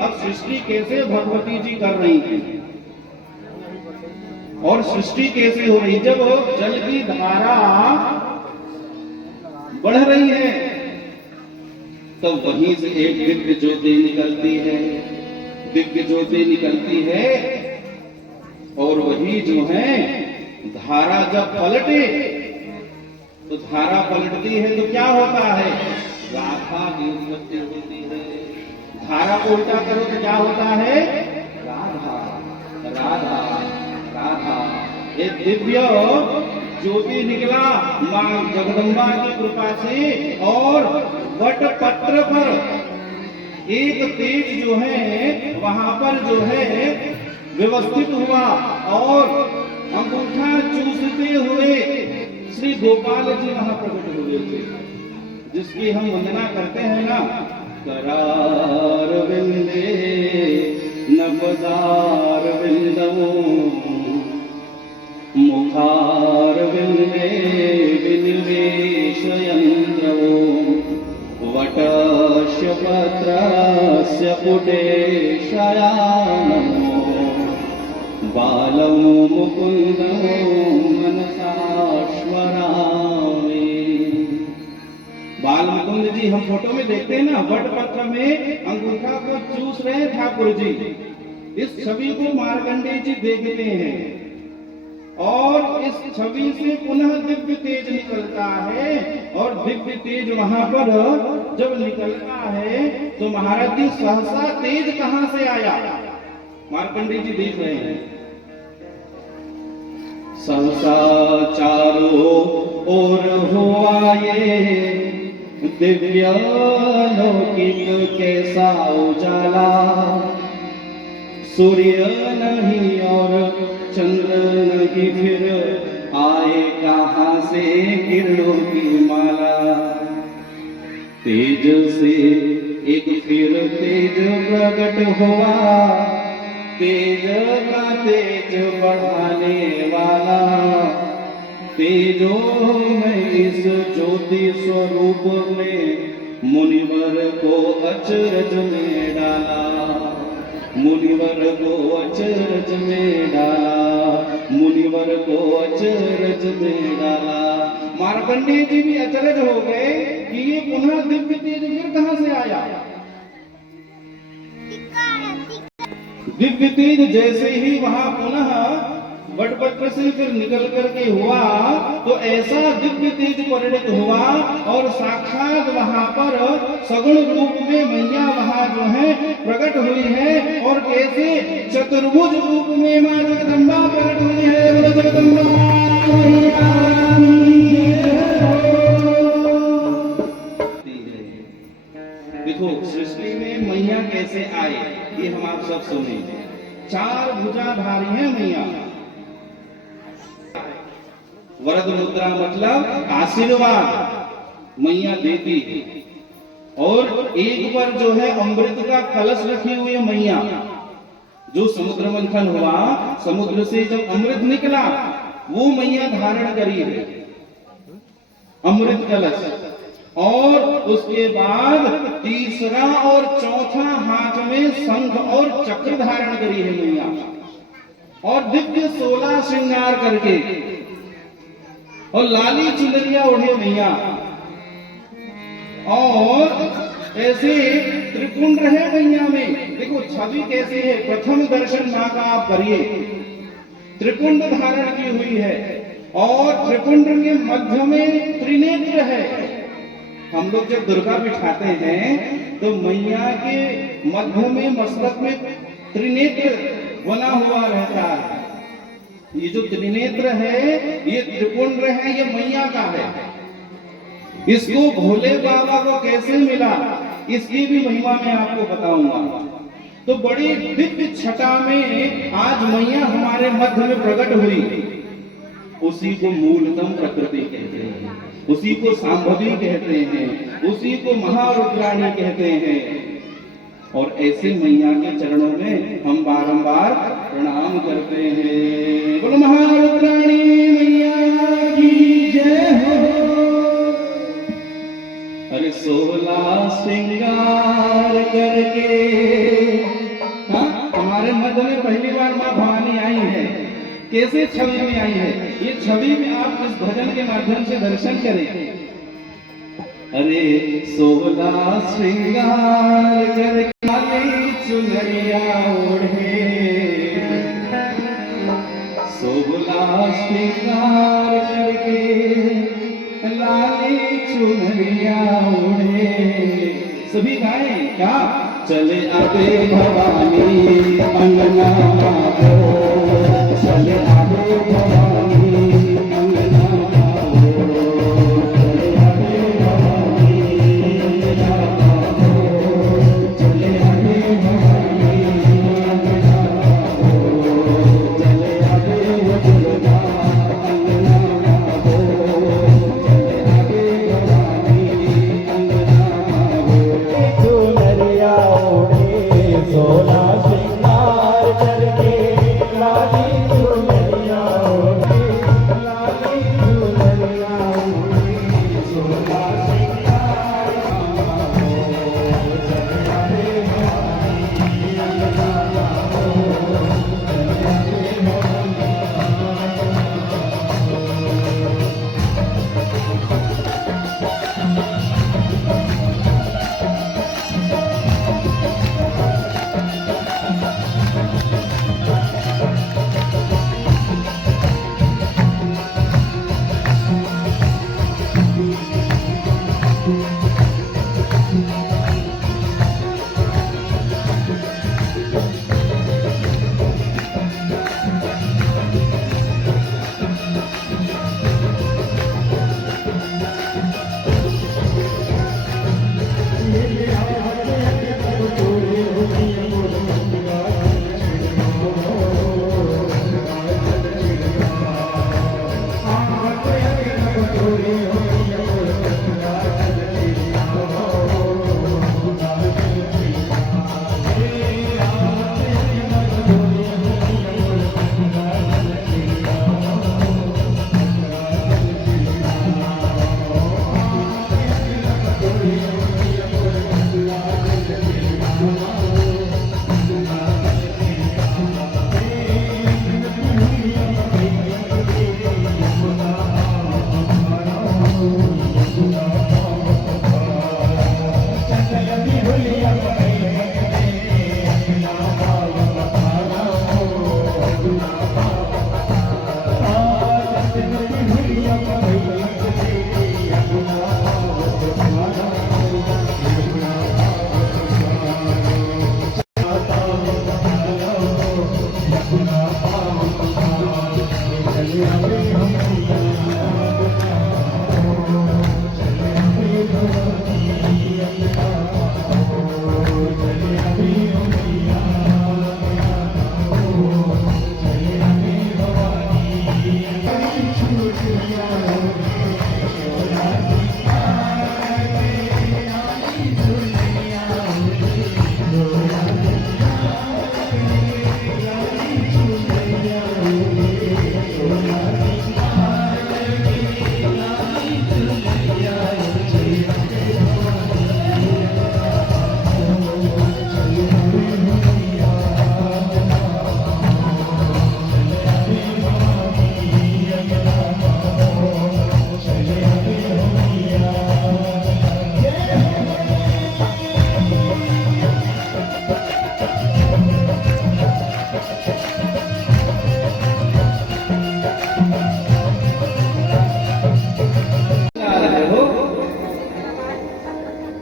अब सृष्टि कैसे भगवती जी कर रही हैं, और सृष्टि कैसे हो रही? जब जल की धारा बढ़ रही है तो वहीं से एक दिव्य ज्योति निकलती है, दिव्य ज्योति निकलती है, और वही जो है धारा जब पलटे तो धारा पलटती है तो क्या होता है? राधा की उत्पत्ति होती है। धारा को उल्टा करो तो क्या होता है? राधा राधा राधा। ये दिव्य ज्योति निकला मां जगदम्बा की कृपा से, और वट पत्र पर एक तेज जो है वहां पर जो है व्यवस्थित हुआ, और अंगूठा चूसते हुए श्री गोपाल जी वहां प्रकट हुए थे, जिसकी हम वंदना करते हैं ना, करार विंदे नवदार विंदमो मुखार विंदे विनिवेशयन्द्रवो वटस्य पत्रस्य पुटेशयानमो बालं मुकुन्दं मनसा स्मरामि। बाल मुकुंद जी हम फोटो में देखते हैं ना, वट पत्र में अंगूठा को चूस रहे ठाकुर जी, इस छवि को मार्कंडेय जी देखते हैं। और इस छवि से पुनः दिव्य तेज निकलता है। और दिव्य तेज वहां पर जब निकलता है तो महाराज जी सहसा तेज कहां से आया? मार्कंडेय जी देख रहे हैं। सहसा चारों ओर हुआ ये दिव्य लौकिक कैसा उजाला, सूर्य नहीं और चंद्र नहीं, फिर आए कहां से किरणों की माला। तेज से एक फिर तेज प्रकट हुआ, तेज का तेज बढ़ाने वाला। तेजो में इस ज्योति स्वरूप में मुनिवर को अचरज में डाला, मुनिवर को अचरज में डाला, मुनिवर को अचरज में डाला। मार्कंडेय जी भी अचरज हो गए कि ये पुनः दिव्य तेज फिर कहां से आया। दिव्य तेज जैसे ही वहां पुनः वटपत्र से फिर निकल करके हुआ तो ऐसा दिव्य तेज परिणित हुआ और साक्षात वहां पर सगुण रूप में मैया वहां जो है प्रकट हुई है। और कैसे चतुर्भुज रूप में मां जगदम्बा प्रकट हुई है। बोलो जगदम्बा मैया की जय। देखो सृष्टि में मैया कैसे आए ये हम आप सब सुने। चार भुजाधारी है मैया। वरद मुद्रा मतलब आशीर्वाद मैया देती है। और एक पर जो है अमृत का कलश रखी हुई है मैया। जो समुद्र मंथन हुआ, समुद्र से जब अमृत निकला वो मैया धारण करी है, अमृत कलश। और उसके बाद तीसरा और चौथा हाथ में शंख और चक्र धारण करी है मैया। और दिव्य 16 श्रृंगार करके और लाली चुनरिया ओढ़े मैया। और ऐसे त्रिपुंड है मैया में। देखो छवि कैसे है, प्रथम दर्शन मां का आप करिए। त्रिपुंड धारण की हुई है और त्रिपुंड के मध्य में त्रिनेत्र है। हम लोग जब दुर्गा बिठाते हैं तो मैया के मध्य में मस्तक में त्रिनेत्र बना हुआ रहता है। ये जो त्रिनेत्र है ये त्रिपुंड है, ये मैया का है। इसको भोले बाबा को कैसे मिला इसकी भी महिमा मैं आपको बताऊंगा। तो बड़ी दिव्य छटा में आज मैया हमारे मध्य में प्रकट हुई। उसी को मूलतम प्रकृति कहते हैं, उसी को सांभवी कहते हैं, उसी को महारुद्राणी कहते हैं। और ऐसे मैया के चरणों में हम बारंबार प्रणाम करते हैं। बोलो महारुद्राणी मैया की जय हो। अरे 16 श्रृंगार करके हमारे मध्य में पहली बार मां भवानी आई है। कैसे छवि में आई है, ये छवि में आप इस भजन के माध्यम से दर्शन करें। अरे 16 श्रृंगार करके चुनरिया ओढ़े, 16 श्रृंगार करके लाली चुनरिया ओढ़े। सभी गाएं क्या? चले आते भवानी अंगना को, चले आते भवानी अंगना को, चले आते भवानी अंगना को, चले आते भवानी अंगना को, चले आते दुर्गा अंगना को, चले आते भवानी अंगना को। चुनरिया ओढ़े 16 श्रृंगार करके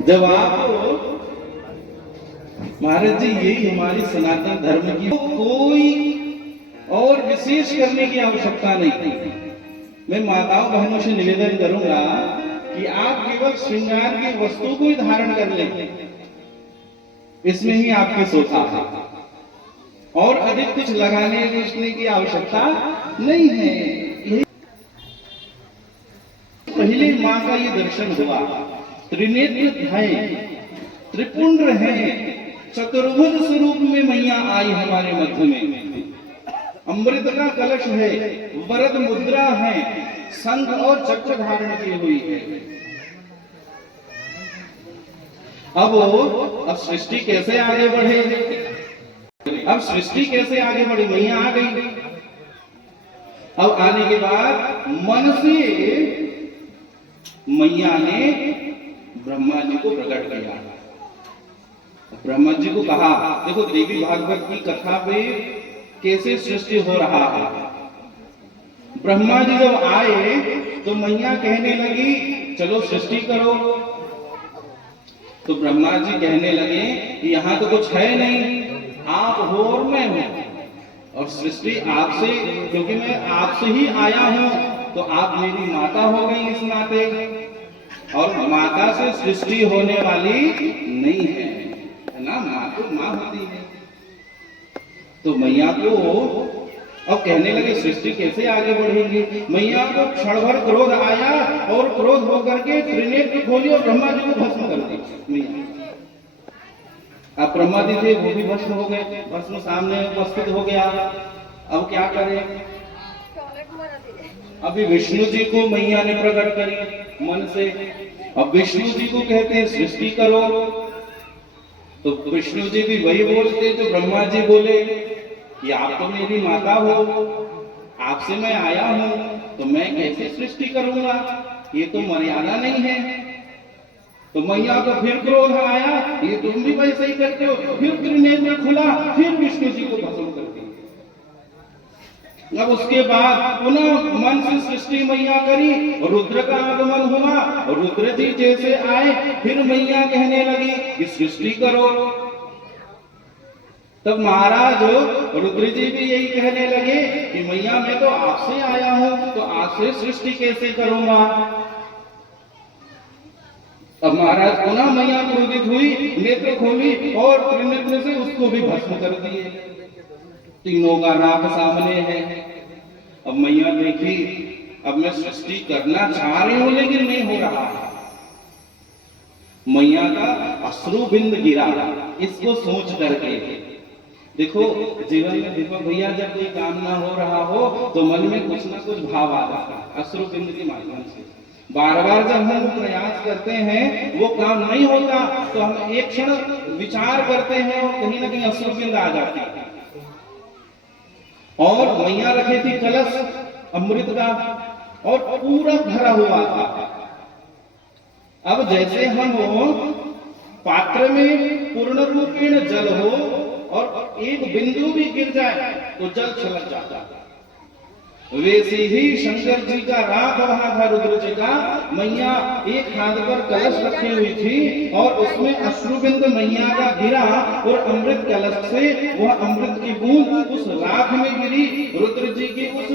जब आप महाराज जी, यही हमारी सनातन धर्म की, कोई और विशेष करने की आवश्यकता नहीं। मैं माताओं बहनों से निवेदन करूंगा कि आप केवल श्रृंगार की वस्तु को ही धारण कर लें, इसमें ही आपकी शोभा है, और अधिक कुछ लगाने बेचने की आवश्यकता नहीं है। पहले मां का ये दर्शन हुआ, त्रिनेत्र है, त्रिपुंड है, चतुर्भुज स्वरूप में मैया आई हमारे मध्य में। अमृत का कलश है, वरद मुद्रा है, शंख और चक्र धारण की हुई है। अब सृष्टि कैसे आगे बढ़े? अब सृष्टि कैसे आगे बढ़ी? मैया आ गई। अब आने के बाद मन से मैया ने ब्रह्मा जी को प्रकट किया। ब्रह्मा जी को कहा, देखो देवी भागवत की कथा पे कैसे सृष्टि हो रहा है। ब्रह्मा जी जब आए तो मैया कहने लगी चलो सृष्टि करो। तो ब्रह्मा जी कहने लगे कि यहाँ तो कुछ है नहीं, आप हो और मैं हूं, और सृष्टि आपसे, क्योंकि मैं आपसे ही आया हूं, तो आप मेरी माता हो गई इस नाते, और माता से सृष्टि होने वाली नहीं है ना, माँ तो माँ होती है। तो मैया को अब कहने लगे सृष्टि कैसे आगे बढ़ेगी। मैया को क्षण भर क्रोध आया और क्रोध होकर के त्रिनेत्र खोली और ब्रह्मा जी को भस्म कर दी मैया। अब ब्रह्मा जी थे वो भी भस्म हो गए, भस्म सामने उपस्थित हो गया। अब क्या करें? अभी विष्णु जी को मैया ने प्रकट करी मन से। अब विष्णु जी को कहते हैं सृष्टि करो, तो विष्णु जी भी वही बोलते जो ब्रह्मा जी बोले कि आप तो मेरी माता हो, आपसे मैं आया हूं, तो मैं कैसे सृष्टि करूंगा, ये तो मर्यादा नहीं है। तो मैया को फिर क्रोध आया, ये तुम भी वैसे ही करते हो। फिर त्रिनेत्र खुला, फिर विष्णु जी को भस्म कर दिया। अब उसके बाद पुनः मन से सृष्टि मैया करी, रुद्र का आगमन हुआ, रुद्र जी जैसे आए, फिर मैया कहने लगी कि सृष्टि करो। तब महाराज रुद्र जी भी यही कहने लगे कि मैया मैं तो आपसे आया हूं, तो आपसे सृष्टि कैसे करूंगा। अब महाराज पुनः मैया क्रोधित हुई, नेत्र खोली और त्रिनेत्र से उसको भी भस्म कर दिए। तीनों का नाक सामने है। अब मैया देखी, अब मैं सृष्टि करना चाह रही हूं लेकिन नहीं हो रहा है। मैया का अश्रु बिंद गिरा। इसको सोच करके देखो, जीवन में दीपक भैया जब कोई काम ना हो रहा हो तो मन में कुछ ना कुछ भाव आ जाता है अश्रु बिंद के माध्यम से। बार बार जब हम प्रयास करते हैं वो काम नहीं होता तो हम एक क्षण विचार करते हैं और कहीं ना कहीं अश्रु बिंद आ जाती है। और मैया रखे थी कलश अमृत का और पूरा भरा हुआ था। अब जैसे हम पात्र में पूर्ण रूपेण जल हो और एक बिंदु भी गिर जाए तो जल छलक जाता है, वैसे ही शंकर जी का राग वहां था, रुद्र जी का। मैया एक हाथ पर कलश रखी हुई थी और उसमें अश्रुबिंद मैया का गिरा और अमृत कलश से वह अमृत की बूंद उस राख में गिरी, रुद्र जी की उस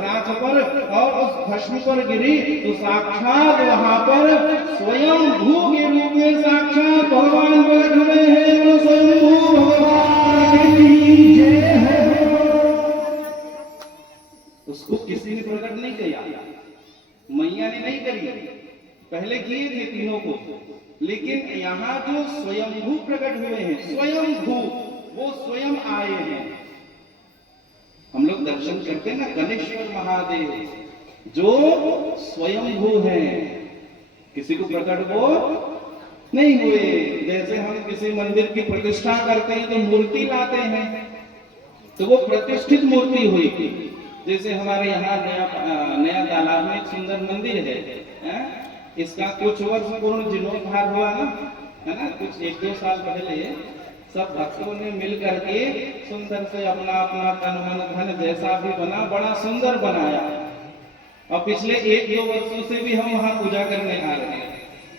राख पर और उस भस्म पर गिरी। तो साक्षात वहां पर स्वयं भू के रूप में साक्षात भगवान प्रकट हुए हैं। स्वयं भगवान की जय है। उसको किसी ने प्रकट नहीं किया, मैया ने नहीं करी, पहले किए थे तीनों को, लेकिन यहाँ जो स्वयंभू प्रकट हुए हैं, स्वयंभू, वो स्वयं आए हैं। हम लोग दर्शन करते हैं ना गणेश्वर महादेव, जो स्वयंभू हैं, किसी को प्रकट वो नहीं हुए। जैसे हम किसी मंदिर की प्रतिष्ठा करते हैं तो मूर्ति लाते हैं, तो वो प्रतिष्ठित मूर्ति हुई थी। जैसे हमारे यहाँ नया तालाब में एक सुंदर मंदिर है, इसका कुछ वर्ष पूर्ण जीर्णोद्धार हुआ ना, है ना, कुछ 1-2 साल पहले सब भक्तों ने मिल करके सुंदर से अपना अपना तन मन धन जैसा भी बना बड़ा सुंदर बनाया। और पिछले 1-2 वर्षों से भी हम वहां पूजा करने आ रहे हैं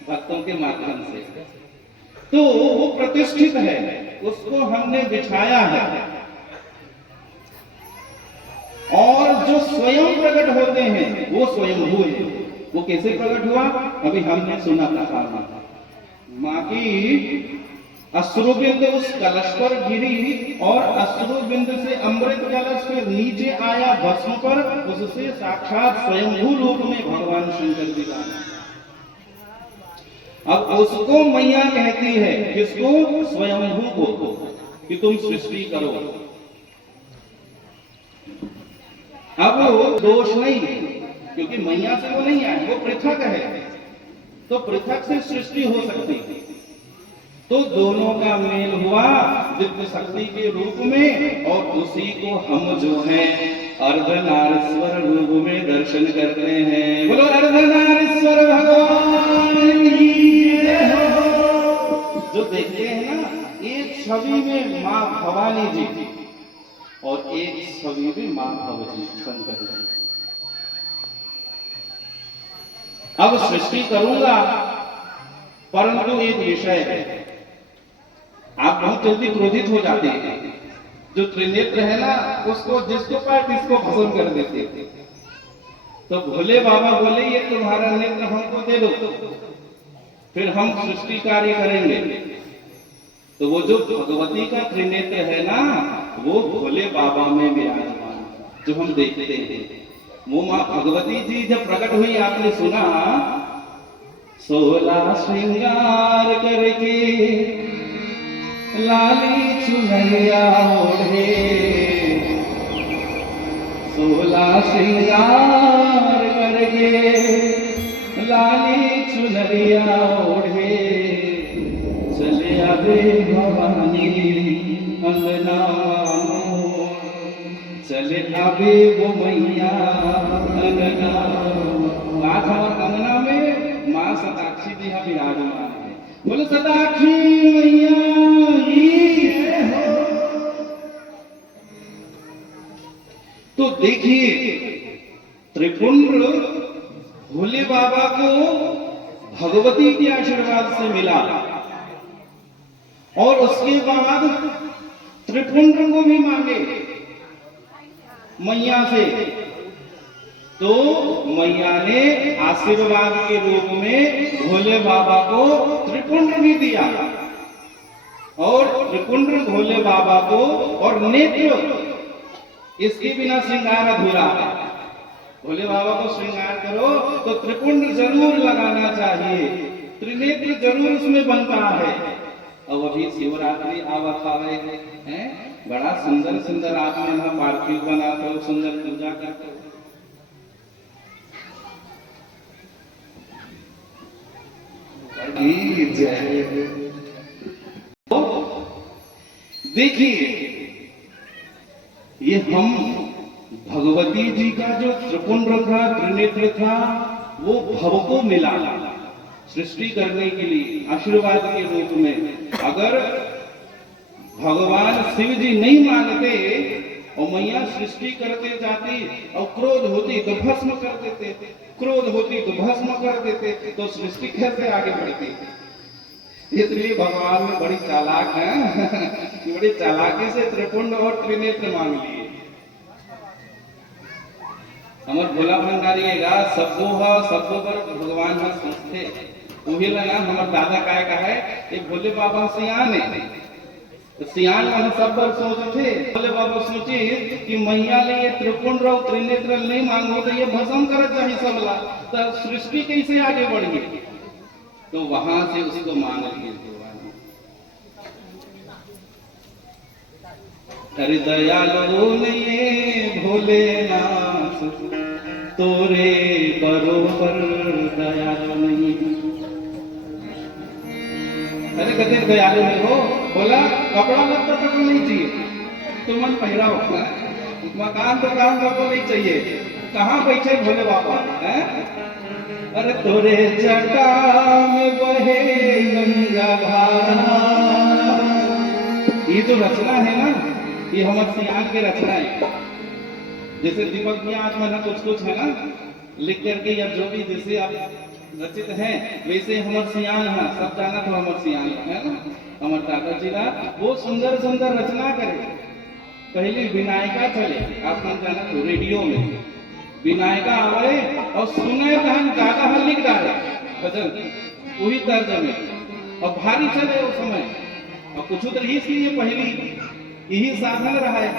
भक्तों के माध्यम से। तो वो प्रतिष्ठित है, उसको हमने बिछाया है। और जो स्वयं प्रकट होते हैं वो स्वयंभू है। वो कैसे प्रकट हुआ? अभी हमने सुना था, माँ की अश्रुबिंद उस कलश पर गिरी और अश्रुबिंद से अमृत कलश फिर नीचे आया भस्म पर, उससे साक्षात स्वयंभू रूप में भगवान शंकर जी का। अब उसको मैया कहती है, किसको? स्वयंभू को, कि तुम सृष्टि करो। अब वो दोष नहीं, क्योंकि मैया से वो नहीं आए, वो पृथक है, तो पृथक से सृष्टि हो सकती है। तो दोनों का मेल हुआ दिव्य शक्ति के रूप में, और उसी को हम जो है अर्धनारीश्वर रूप में दर्शन करते हैं। बोलो अर्धनारीश्वर भगवान की जय हो। जो देखते हैं ना, एक छवि में माँ भवानी जी और एक छवि में माँ भगवती शंकर जी। अब सृष्टि करूंगा, परंतु एक विषय है, आप बहुत जल्दी क्रोधित हो जाते हैं। जो त्रिनेत्र है ना, उसको जिसको पाए तिसको भस्म कर देते। तो भोले बाबा बोले, ये तुम्हारा नेत्र हमको दे दो, फिर हम सृष्टि कार्य करेंगे। तो वो जो भगवती का त्रिनेत्र है ना, वो भोले बाबा में विराजमान, जो हम देखते हैं। वो माँ भगवती जी जब प्रकट हुई, आपने सुना, 16 श्रृंगार करके लाली चुनरिया ओढ़े, 16 श्रृंगार करके लाली चुनरिया ओढ़े, चले आवे भवानी अंगना मोर, चले आवे वो मैया अंगना। आज हमारे अंगना में माँ सताक्षी जी हम विराजमान है। बोलो सताक्षी मैया की हो। तो देखिए, त्रिपुंड भोले बाबा को भगवती के आशीर्वाद से मिला, और उसके बाद त्रिपुंड को भी मांगे मैया से। तो मैया ने आशीर्वाद के रूप में भोले बाबा को त्रिपुंड भी दिया, और त्रिपुंड भोले बाबा को, और नेत्र, इसके बिना श्रृंगार अधूरा है। भोले बाबा को श्रृंगार करो तो त्रिपुंड जरूर लगाना चाहिए, त्रिनेत्र जरूर उसमें बनता है। अब अभी शिवरात्रि आवत आवे हैं, बड़ा सुंदर सुंदर आपने वहां पार्थिव बनाते हो, सुंदर पूजा करते हो। देखिए, ये हम भगवती जी का जो त्रिपुंड था, त्रिनेत्र था, वो भव को मिला सृष्टि करने के लिए आशीर्वाद के रूप में। अगर भगवान शिव जी नहीं मानते और मैया सृष्टि करते जाती, और क्रोध होती तो भस्म कर देते, क्रोध होती तो भस्म कर देते, तो सृष्टि कैसे आगे बढ़ती? इसलिए भगवान में बड़ी चालाक है, बड़ी चालाकी से त्रिपुंड और त्रिनेत्र मांग लिए। हमार भोला भंडारी सबको पर भगवान में सोचते, वही लगा हमारे दादा काय का है, एक भोले बाबा सियान है, तो सियान में सब पर सोचते। भोले बाबा सोचे कि मैया ले ये त्रिपुंड और त्रिनेत्र नहीं मांगो तो ये भस्म कर चाहिए सबला, तो सृष्टि कैसे आगे बढ़ी? तो वहां से उसको मांग लिए भगवान। अरे दयालु ये भोलेनाथ, तोरे बरोबर दयालु नहीं। अरे कहते दयालु नहीं हो, बोला कपड़ा लत्ता तक नहीं चाहिए, तो मन पहरा होगा, मकान दुकान को नहीं चाहिए, कहाँ बैठे भोले बाबा है? अरे तोरे जटा में बहे गंगा धारा, ये जो रचना है ना, ये हमारे सियान के रचना है। जैसे दीपक की आत्मा ना कुछ कुछ है ना लिख करके, या जो भी जैसे आप रचित है वैसे हमारे सियान है, सब जाना तो हमारे सियान है ना, हमारे दादाजी का वो सुंदर सुंदर रचना करे। पहले विनायका चले, आप मन जाना तो रेडियो में विनायका आवे और सुने कहन दादा हल लिख डाले भजन वही तर्जमे, और भारी चले उस समय। और कुछ तो इसलिए पहली यही साधन रहा है,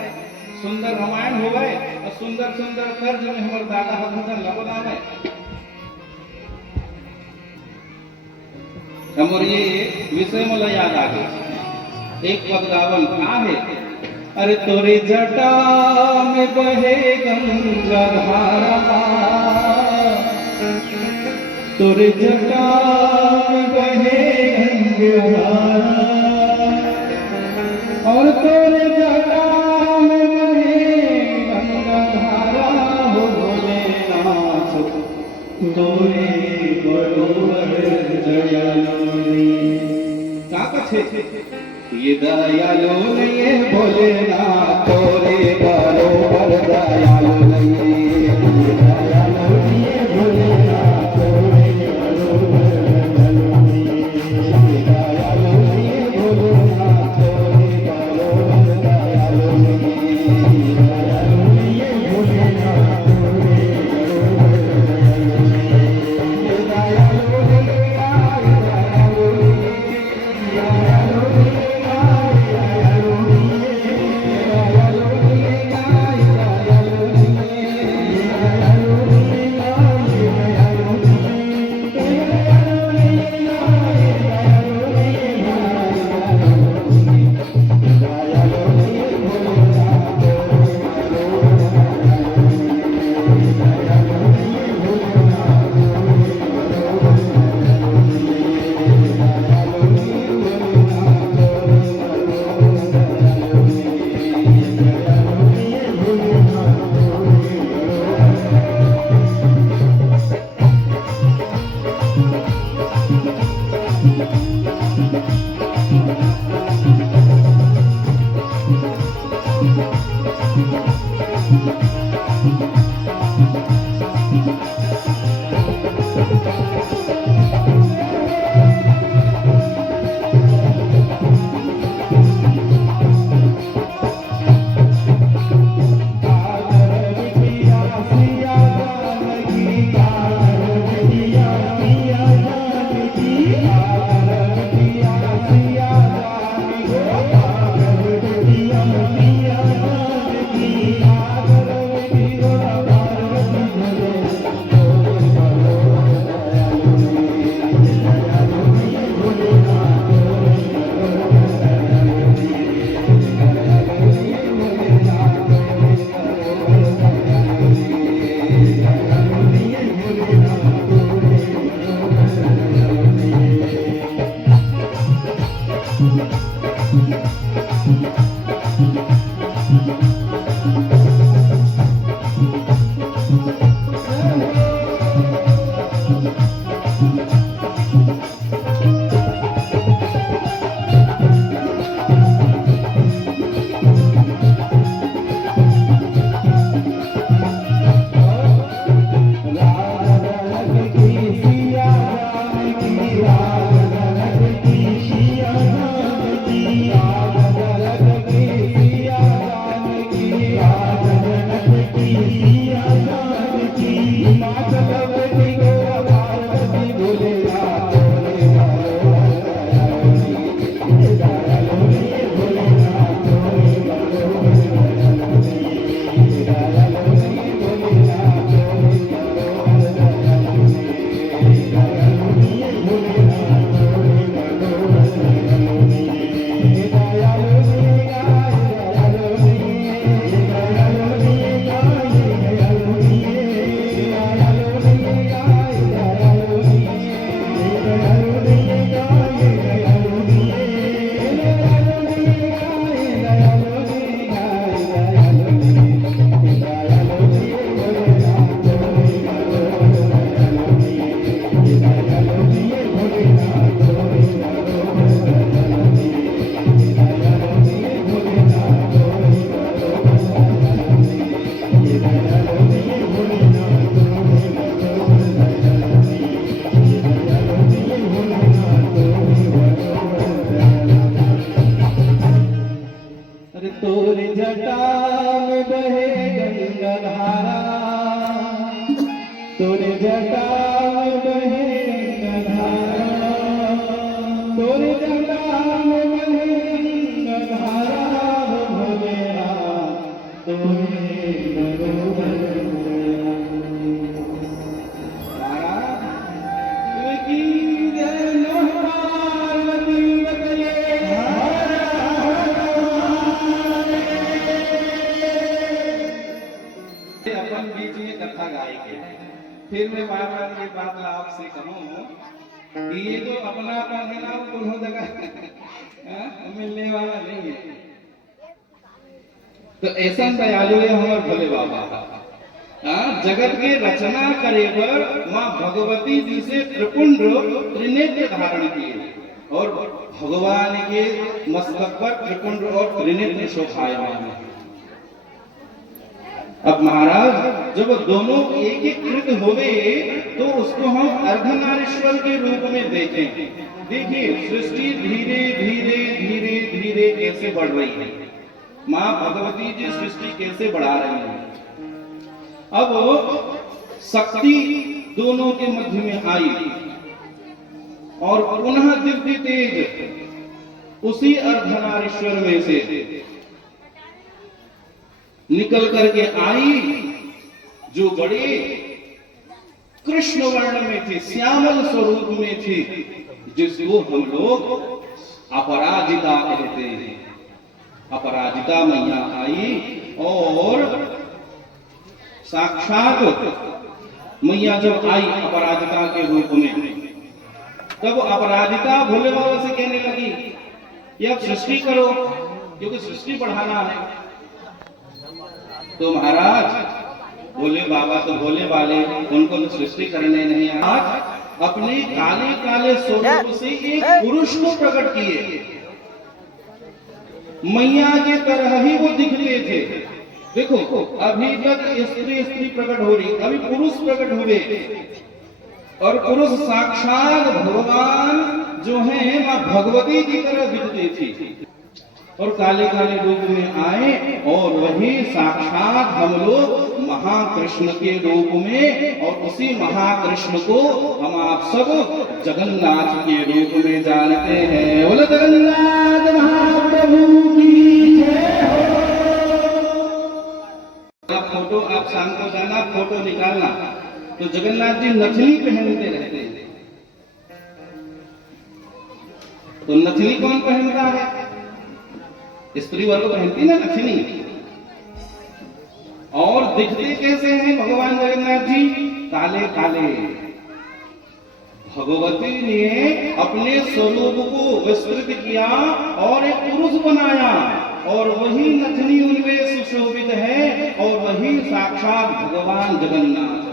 सुंदर रामायण हो गए और सुंदर सुंदर तर्ज में हमारे दादा हल भजन लगना है। और ये विषय मला याद आ गया, एक पद गावन कहा है, अरे तोरे जटा में बहे गंगा धारा, तोरे जटा में बहे गंगा धारा, और तोरे जटा में बहे गंगा धारा, हो भोलेनाथ तोरे बरोबर दयालु। का कछे ये दयालु नहीं है भोलेनाथ तोरे बरोबर दयालु नहीं है, ये दयालु नहीं है भोलेनाथ तोरे बरोबर दयालु नहीं है, ये दयालु नहीं है भोलेनाथ तोरे बरोबर दयालु नहीं है, ये दयालु नहीं है भोलेनाथ तोरे बरोबर दयालु नहीं है, ये दयालु नहीं है, दयालु नहीं धारा, तोरे जटा में बहे गंगाधारा, तोरे जटा में बहे गंगाधारा, भोलेनाथ तोरे बरोबर अपन बीच में कथा गाएंगे। फिर मैं बार बार ये बात आपसे कहूँ कि ये जो अपनापन है ना वो दोनों जगह मिलने वाला नहीं है। तो ऐसा दयालु है हमारे भोले बाबा, जगत के रचना करे पर माँ भगवती जी से त्रिपुंड त्रिनेत्र धारण किए और भगवान के मस्तक पर त्रिपुंड और त्रिनेत्र शोभायमान है। अब महाराज जब दोनों एकीकृत होवे तो उसको हम अर्धनारीश्वर के रूप में देखें। देखिए सृष्टि धीरे धीरे धीरे धीरे कैसे बढ़ रही है, माँ भगवती जी सृष्टि कैसे बढ़ा रही है। अब शक्ति दोनों के मध्य में आई और पुनः दिव्य तेज उसी अर्धनारीश्वर में से निकल करके आई, जो बड़े कृष्ण वर्ण में थी, श्यामल स्वरूप में थी, जिसको हम लोग अपराजिता कहते हैं। अपराजिता मैया आई और साक्षात मैया जब आई अपराजिता के रूप में, तब अपराजिता भोले बाबा से कहने लगी कि अब सृष्टि करो, क्योंकि सृष्टि बढ़ाना है। तो महाराज भोले बाबा तो भोले वाले, उनको तो सृष्टि करने नहीं आया। आज अपने काले काले स्वरूप से एक पुरुष को प्रकट किए, मैया के तरह ही वो दिखते थे। देखो अभी तक स्त्री स्त्री प्रकट हो रही, अभी पुरुष प्रकट हुए और पुरुष साक्षात भगवान जो है मां भगवती की तरह दिखते थे और काले काले रूप में आए और वही साक्षात हम लोग महाकृष्ण के रूप में, और उसी महाकृष्ण को हम आप सब जगन्नाथ के रूप में जानते हैं। बोलो जगन्नाथ महाप्रभु की जय हो। आप फोटो, आप शाम को जाना फोटो निकालना, तो जगन्नाथ जी नथनी पहनते रहते हैं। तो नथनी कौन पहनता है? स्त्री वर्ग पहनती ना नथनी। और दिखते कैसे हैं भगवान जगन्नाथ जी? काले काले। भगवती ने अपने स्वरूप को विस्तृत किया और एक पुरुष बनाया, और वही नथनी उनमें सुशोभित है और वही साक्षात भगवान जगन्नाथ है।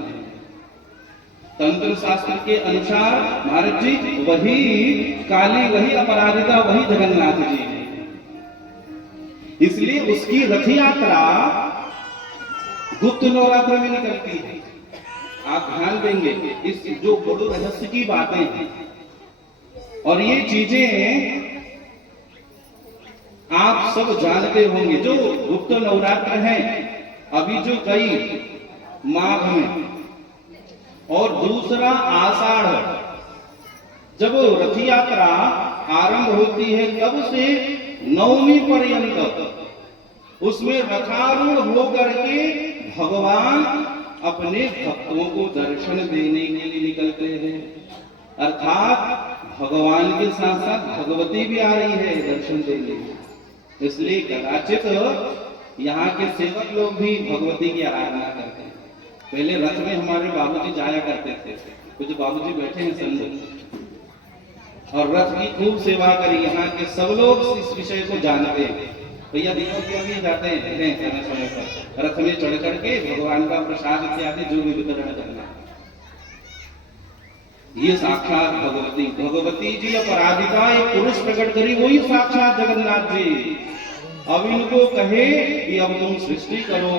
तंत्र शास्त्र के अनुसार महाराज जी वही काली, वही अपराजिता, वही जगन्नाथ जी है। इसलिए उसकी रथ यात्रा गुप्त नवरात्र में निकलती है। आप ध्यान देंगे इस जो बड़े रहस्य की बातें हैं, और ये चीजें आप सब जानते होंगे। जो गुप्त नवरात्र है अभी जो गई माघ में, और दूसरा आषाढ़, जब रथ यात्रा आरंभ होती है तब से नवमी पर्यंत उसमें रथारूढ़ होकर के भगवान अपने भक्तों को दर्शन देने के लिए निकलते हैं। अर्थात भगवान के साथ साथ भगवती भी आ रही है दर्शन देने। इसलिए कदाचित यहाँ के सेवक लोग भी भगवती की आराधना करते हैं। पहले रथ में हमारे बाबूजी जाया करते थे, कुछ बाबूजी बैठे हैं संग, और रथ की खूब सेवा करी। यहाँ के सब लोग इस विषय को जानते हैं। भैया दिनों के लिए जाते हैं समय समय पर रथ में चढ़ करके भगवान का प्रसाद इत्यादि जो भी वितरण करना। ये साक्षात भगवती, भगवती जी अपराजिता एक पुरुष प्रकट करी, वही साक्षात जगन्नाथ जी। अब इनको कहे कि अब तुम सृष्टि करो,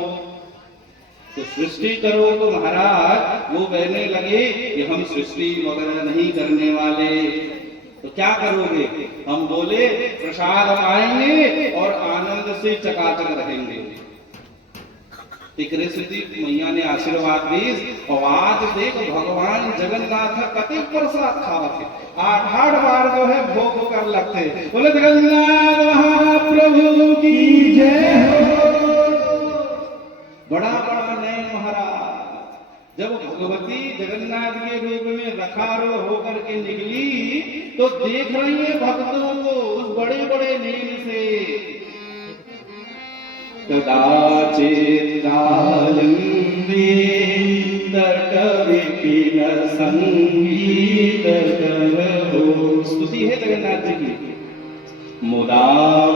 तो सृष्टि करो। तो महाराज वो कहने लगे कि हम सृष्टि वगैरह नहीं करने वाले। तो क्या करोगे? हम बोले प्रसाद पाएंगे और आनंद से चकाचक रहेंगे। तिकरे सुधी मैया ने आशीर्वाद दी और आज देख भगवान जगन्नाथ कति प्रसाद खावत है 8 बार जो है भोग कर लगते। बोले जगन्नाथ महाप्रभु की जय हो। बड़ा बड़ा नयन महाराज जब भगवती जगन्नाथ के रूप में रखारो होकर के निकली तो देख रही है भक्तों को उस बड़े बड़े नयन से। कदाचित् कालंदे तटविपिन संगीत करहो। स्तुति है जगन्नाथ जी की। मुदा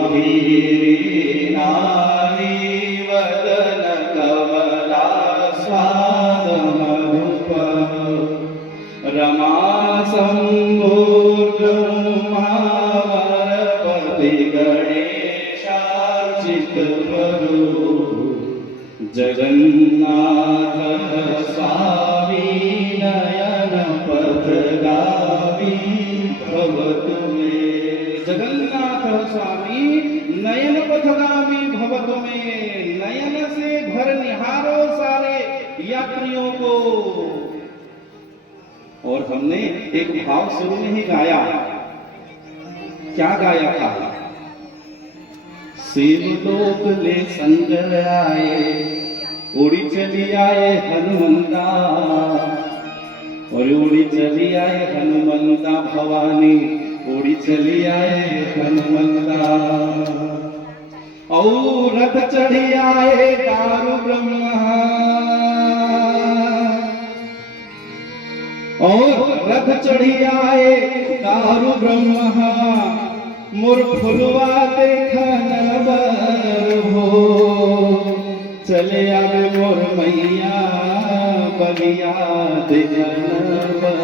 भीरी नारी वदन कमला स्वाद मधुप रमा संभोग पति गणेशार्चित जगन्नाथ स्वामी नयन पथगामी भवतु मे। जगन्नाथ स्वामी नयन पथगामी भवतु मे। नयन से भर निहारो सारे यात्रियों को। और हमने एक भाव शुरू में ही गाया। क्या गाया था? शिवलोक ले शंकर आए उड़ी चली आए हनुमंता और उड़ी चली आए हनुमंता भवानी उड़ी चली आए हनुमंता और रथ चढ़ी आए दारू ब्रह्मा और रथ चढ़ी आए दारू ब्रह्मा मोर फुलवा देखन बर हो चले आवे मोर मैया बलिया देखन बर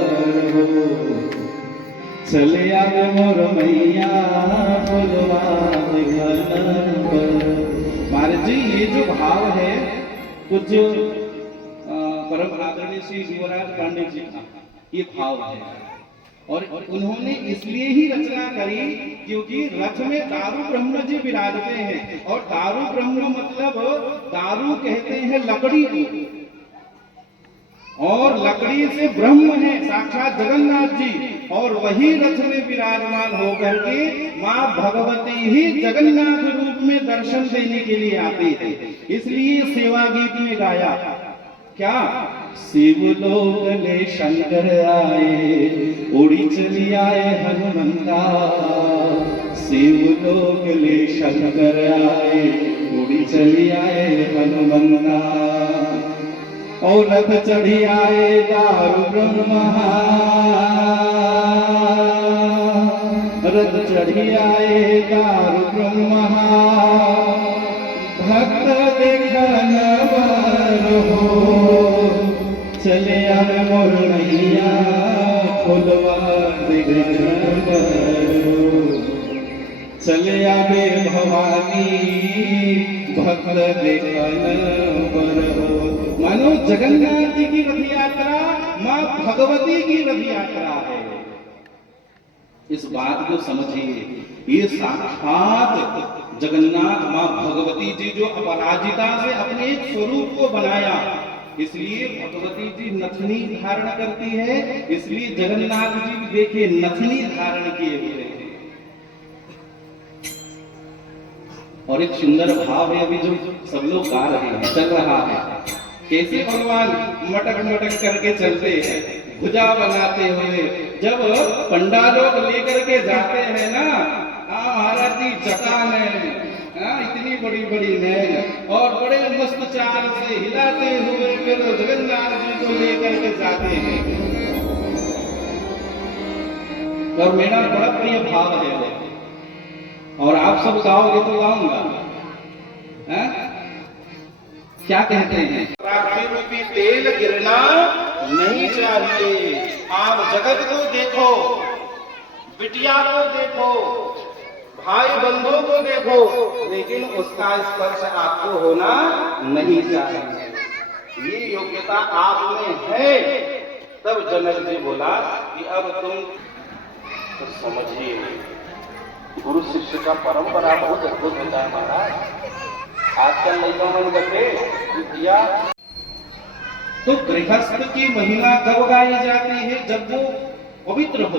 हो चले आवे मोर मैया फुलवा देखन बर। महाराज जी ये जो भाव है कुछ परम आदरणीय श्री युवराज पांडे जी का ये भाव है और उन्होंने इसलिए ही रचना करी क्योंकि रथ में दारू ब्रह्म जी विराजते हैं और दारू ब्रह्म मतलब दारू कहते हैं लकड़ी को और लकड़ी से ब्रह्म है साक्षात जगन्नाथ जी और वही रथ में विराजमान होकर के माँ भगवती ही जगन्नाथ रूप में दर्शन देने के लिए आती है। इसलिए सेवा गीत में गाया क्या? शिवलोक ले शंकर आए उड़ी चली आए हनुमंता। शिवलोक ले शंकर आए उड़ी चली आए हनुमंता और रथ चढ़ी आए दारू ब्रह्मा रथ चढ़ी आए दारू ब्रह्मा भक्त देखन बर हो चले आवे मोर मैया फुलवा देखन बर हो चले आवे भवानी भक्त देखन बर हो। मानो जगन्नाथ जी की रथ यात्रा माँ भगवती की रथ यात्रा है। इस बात को समझिए ये साक्षात जगन्नाथ माँ भगवती जी जो अपराजिता से अपने एक स्वरूप को बनाया इसलिए भगवती जी नथनी धारण करती है। इसलिए जगन्नाथ जी भी देखिए नथनी धारण किए हुए हैं। और एक सुंदर भाव है अभी जो सब लोग गा रहे हैं चल रहा है कैसे भगवान मटक मटक करके चलते हैं भुजा बनाते हुए जब पंडा लोग लेकर के जाते हैं ना महाराज जी चटान इतनी बड़ी बड़ी नैन और बड़े मस्त चाल से हिलाते हुए फिर जगन्नाथ जी को लेकर के जाते हैं। और मेरा बड़ा प्रिय भाव है और आप सब गाओगे तो गाऊंगा। क्या कहते हैं? प्राप्ति रूपी तेल गिरना नहीं चाहिए। आप जगत को देखो, बिटिया को देखो, भाई बंधुओं को देखो, लेकिन उसका स्पर्श आपको होना नहीं चाहिए। ये योग्यता आप में है। तब जनक जी बोला कि अब तुम तो समझिए गुरु शिष्य का परंपरा बहुत अद्भुत होता है महाराज। आजकल लड़का मन करते किया। तो गृहस्थ की महिमा कब गाई जाती है? जब वो पवित्र हो,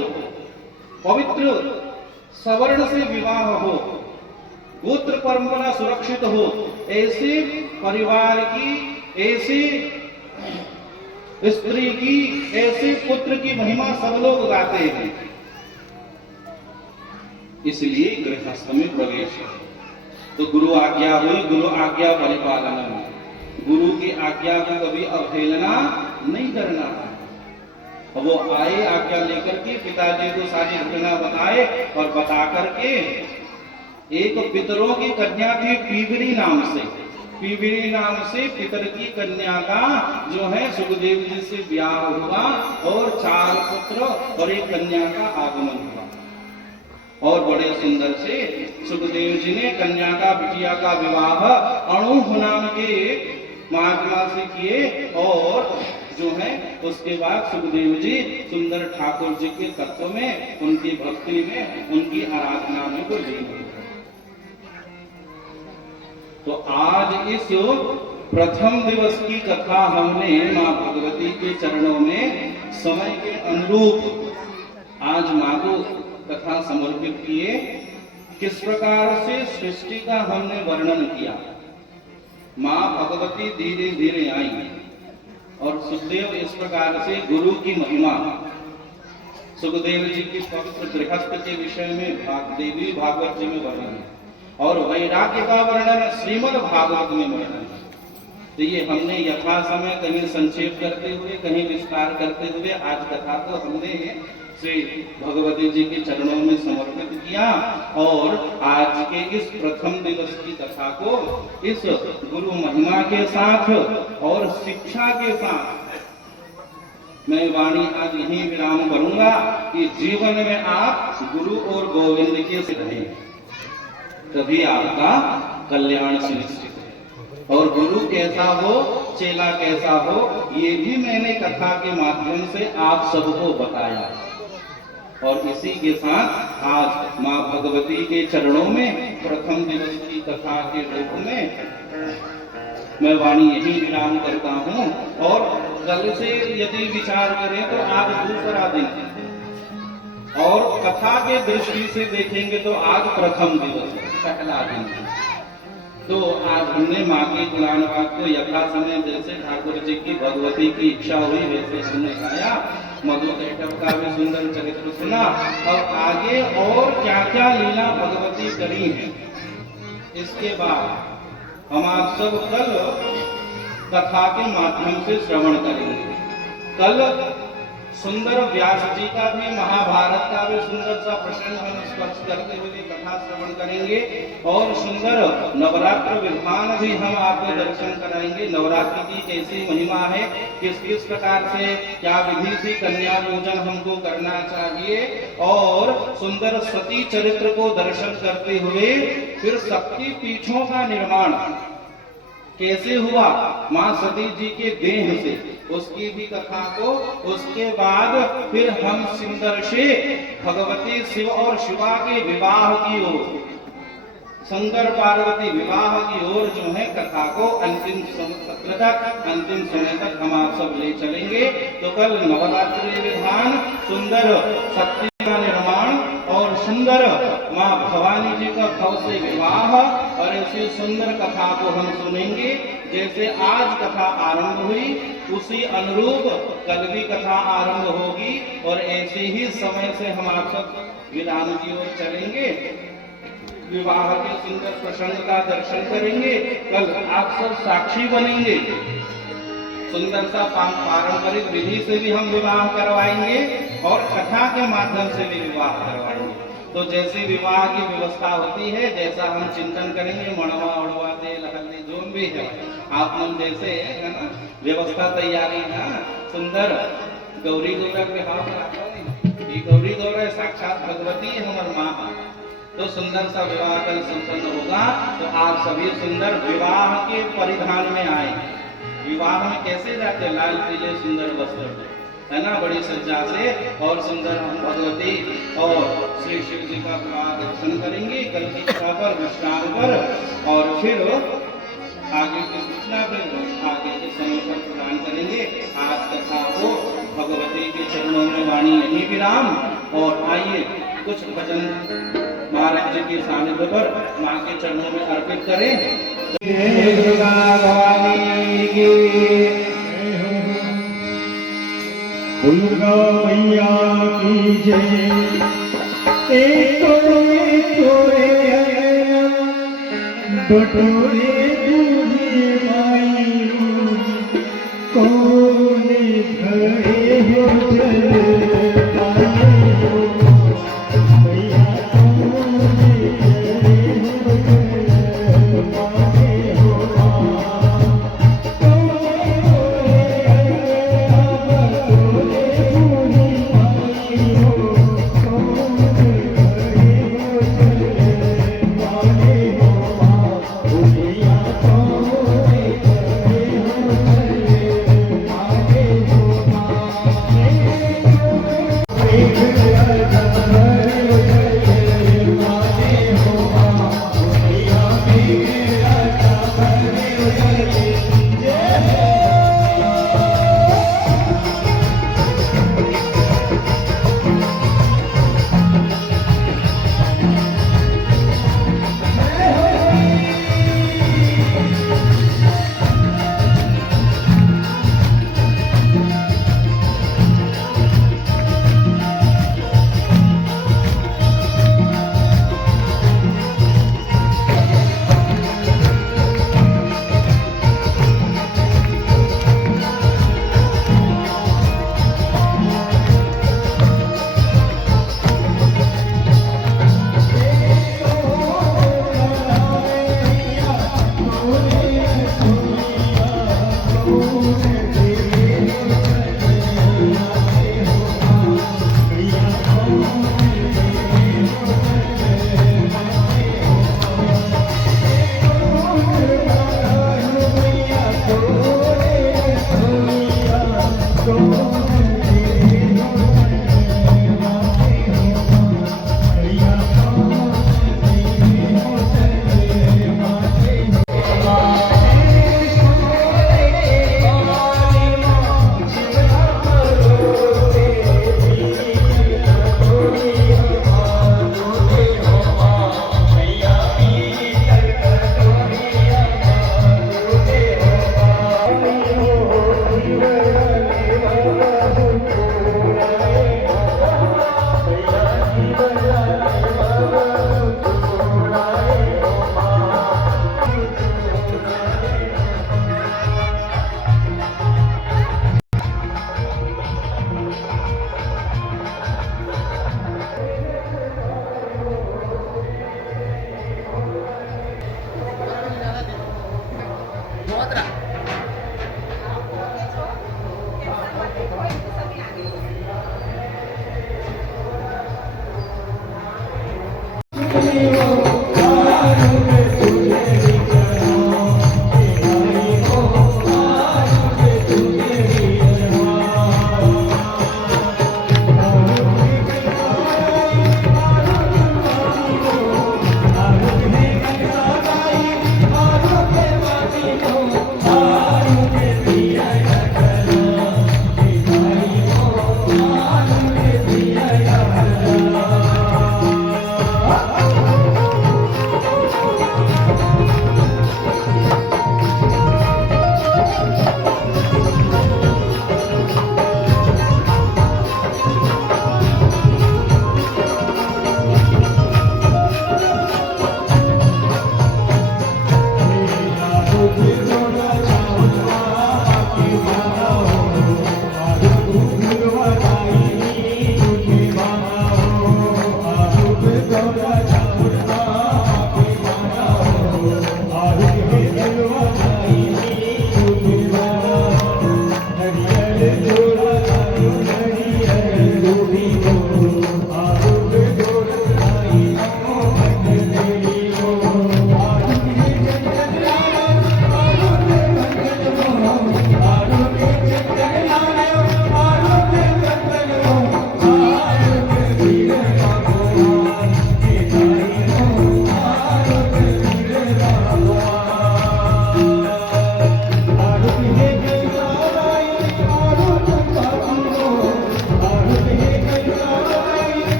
पवित्र सवर्ण से विवाह हो, गोत्र परंपरा सुरक्षित हो, ऐसे परिवार की, ऐसे स्त्री की, ऐसे पुत्र की महिमा सब लोग गाते हैं। इसलिए गृहस्थ में प्रवेश है। तो गुरु आज्ञा हुई, गुरु आज्ञा परिपालन, गुरु की आज्ञा को कभी अवहेलना नहीं करना है। वो आए आज्ञा लेकर के, पिताजी को सारी घटना बताए और बता करके, एक पितरों की कन्या थी पीवरी नाम से, पीवरी नाम से पितर की कन्या का जो है सुखदेव जी से ब्याह हुआ और 4 पुत्र और एक कन्या का आगमन हुआ। और बड़े सुंदर से सुखदेव जी ने कन्या का, बिटिया का विवाह अणुह नाम के महात्मा से किए और जो है उसके बाद सुखदेव जी सुंदर ठाकुर जी के तत्व में, उनकी भक्ति में, उनकी आराधना में को लीन हुए। तो आज इस प्रथम दिवस की कथा हमने मां भगवती के चरणों में समय के अनुरूप आज मां को कथा समर्पित किए। किस प्रकार से सृष्टि का हमने वर्णन किया। मां भगवती धीरे धीरे आई और सुखदेव इस प्रकार से गुरु की महिमा, सुखदेव जी की पवित्र गृहस्थ के विषय में देवी भागवत जी में वर्णन है और वैराग्य का वर्णन श्रीमद् भागवत में वर्णन है। तो ये हमने यथा समय कहीं संक्षेप करते हुए, कहीं विस्तार करते हुए आज कथा को हमने श्री भगवती जी के चरणों में समर्पित किया और आज के इस प्रथम दिवस की कथा को इस गुरु महिमा के साथ और शिक्षा के साथ मैं वाणी आज यहीं विराम करूंगा कि जीवन में आप गुरु और गोविंद के से रहें, तभी आपका कल्याण सुनिश्चित है। और गुरु कैसा हो, चेला कैसा हो, ये भी मैंने कथा के माध्यम से आप सबको बताया। और इसी के साथ आज मां भगवती के चरणों में प्रथम दिवस की कथा के रूप में मैं वाणी यही विराम करता हूं। और कल से यदि विचार करें तो आज दूसरा दिन है और कथा के दृष्टि से देखेंगे तो आज प्रथम दिवस है, पहला दिन है। तो आज हमने माँ के गुणानुवाद को यथा समय जैसे ठाकुर जी की भगवती की इच्छा हुई वैसे हमने गाया, मधु कैटव का भी सुंदर चरित्र सुना और आगे और क्या क्या लीला भगवती करी है इसके बाद हम आप सब कल कथा के माध्यम से श्रवण करेंगे। कल सुंदर व्यास जी का भी महाभारत का भी सुंदर सा प्रसंग हम स्पर्श करते हुए कथा श्रवण करेंगे और सुंदर नवरात्र विधान भी हम आपको दर्शन कराएंगे। नवरात्र की कैसी महिमा है, किस किस प्रकार से क्या विधि से कन्या पूजन हमको करना चाहिए और सुंदर सती चरित्र को दर्शन करते हुए फिर शक्ति पीठों का निर्माण कैसे हुआ मां सती जी के देह से, उसकी भी कथा को, उसके बाद फिर हम सुंदर से भगवती शिव और शिवा के विवाह की ओर, शंकर पार्वती विवाह की ओर जो है कथा को अंतिम सत्र तक, अंतिम समय तक हम आप सब ले चलेंगे। तो कल नवरात्रि विधान, सुंदर शक्ति का निर्माण और सुंदर मां भवानी जी का भव से विवाह और ऐसी सुंदर कथा को हम सुनेंगे। जैसे आज कथा आरंभ हुई उसी अनुरूप कल भी कथा आरंभ होगी और ऐसे ही समय से हम आप सब विराम की ओर चलेंगे, विवाह के सुंदर प्रसंग का दर्शन करेंगे। कल आप सब साक्षी बनेंगे, सुंदर सा पारंपरिक विधि से भी हम विवाह करवाएंगे और कथा के माध्यम से भी विवाह करवाएंगे। तो जैसी विवाह की व्यवस्था होती है, जैसा हम चिंतन करेंगे, मड़वा उड़वा तेल हल्दी जो भी है आप लोग जैसे है ना व्यवस्था तैयारी है, सुंदर गौरी गौरा विवाह ये गौरी गौरा साक्षात भगवती हमार माँ, तो सुंदर सा विवाह कल संपन्न होगा। तो आप सभी सुंदर विवाह के परिधान में आए। विवाह में कैसे जाते, लाल पीले सुंदर वस्त्र है ना, बड़ी सज्जा से और सुंदर हम भगवती और श्री शिव जी का विवाह दर्शन करेंगे कल की कथा पर विश्राम पर। और फिर आगे की सूचना फिर आगे के समय पर प्रदान करेंगे। आज कथा को भगवती के चरणों में वाणी यही विराम। और आइए कुछ भजन महाराज जी के सानिध्य पर माँ के चरणों में अर्पित करें। दुर्गा भवानी की, दुर्गा मैया की जय। बटोरे दूधी माई कौन खड़े हो चल पाए हो मैया कौन खड़े हो चल पाए हो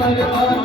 मरवा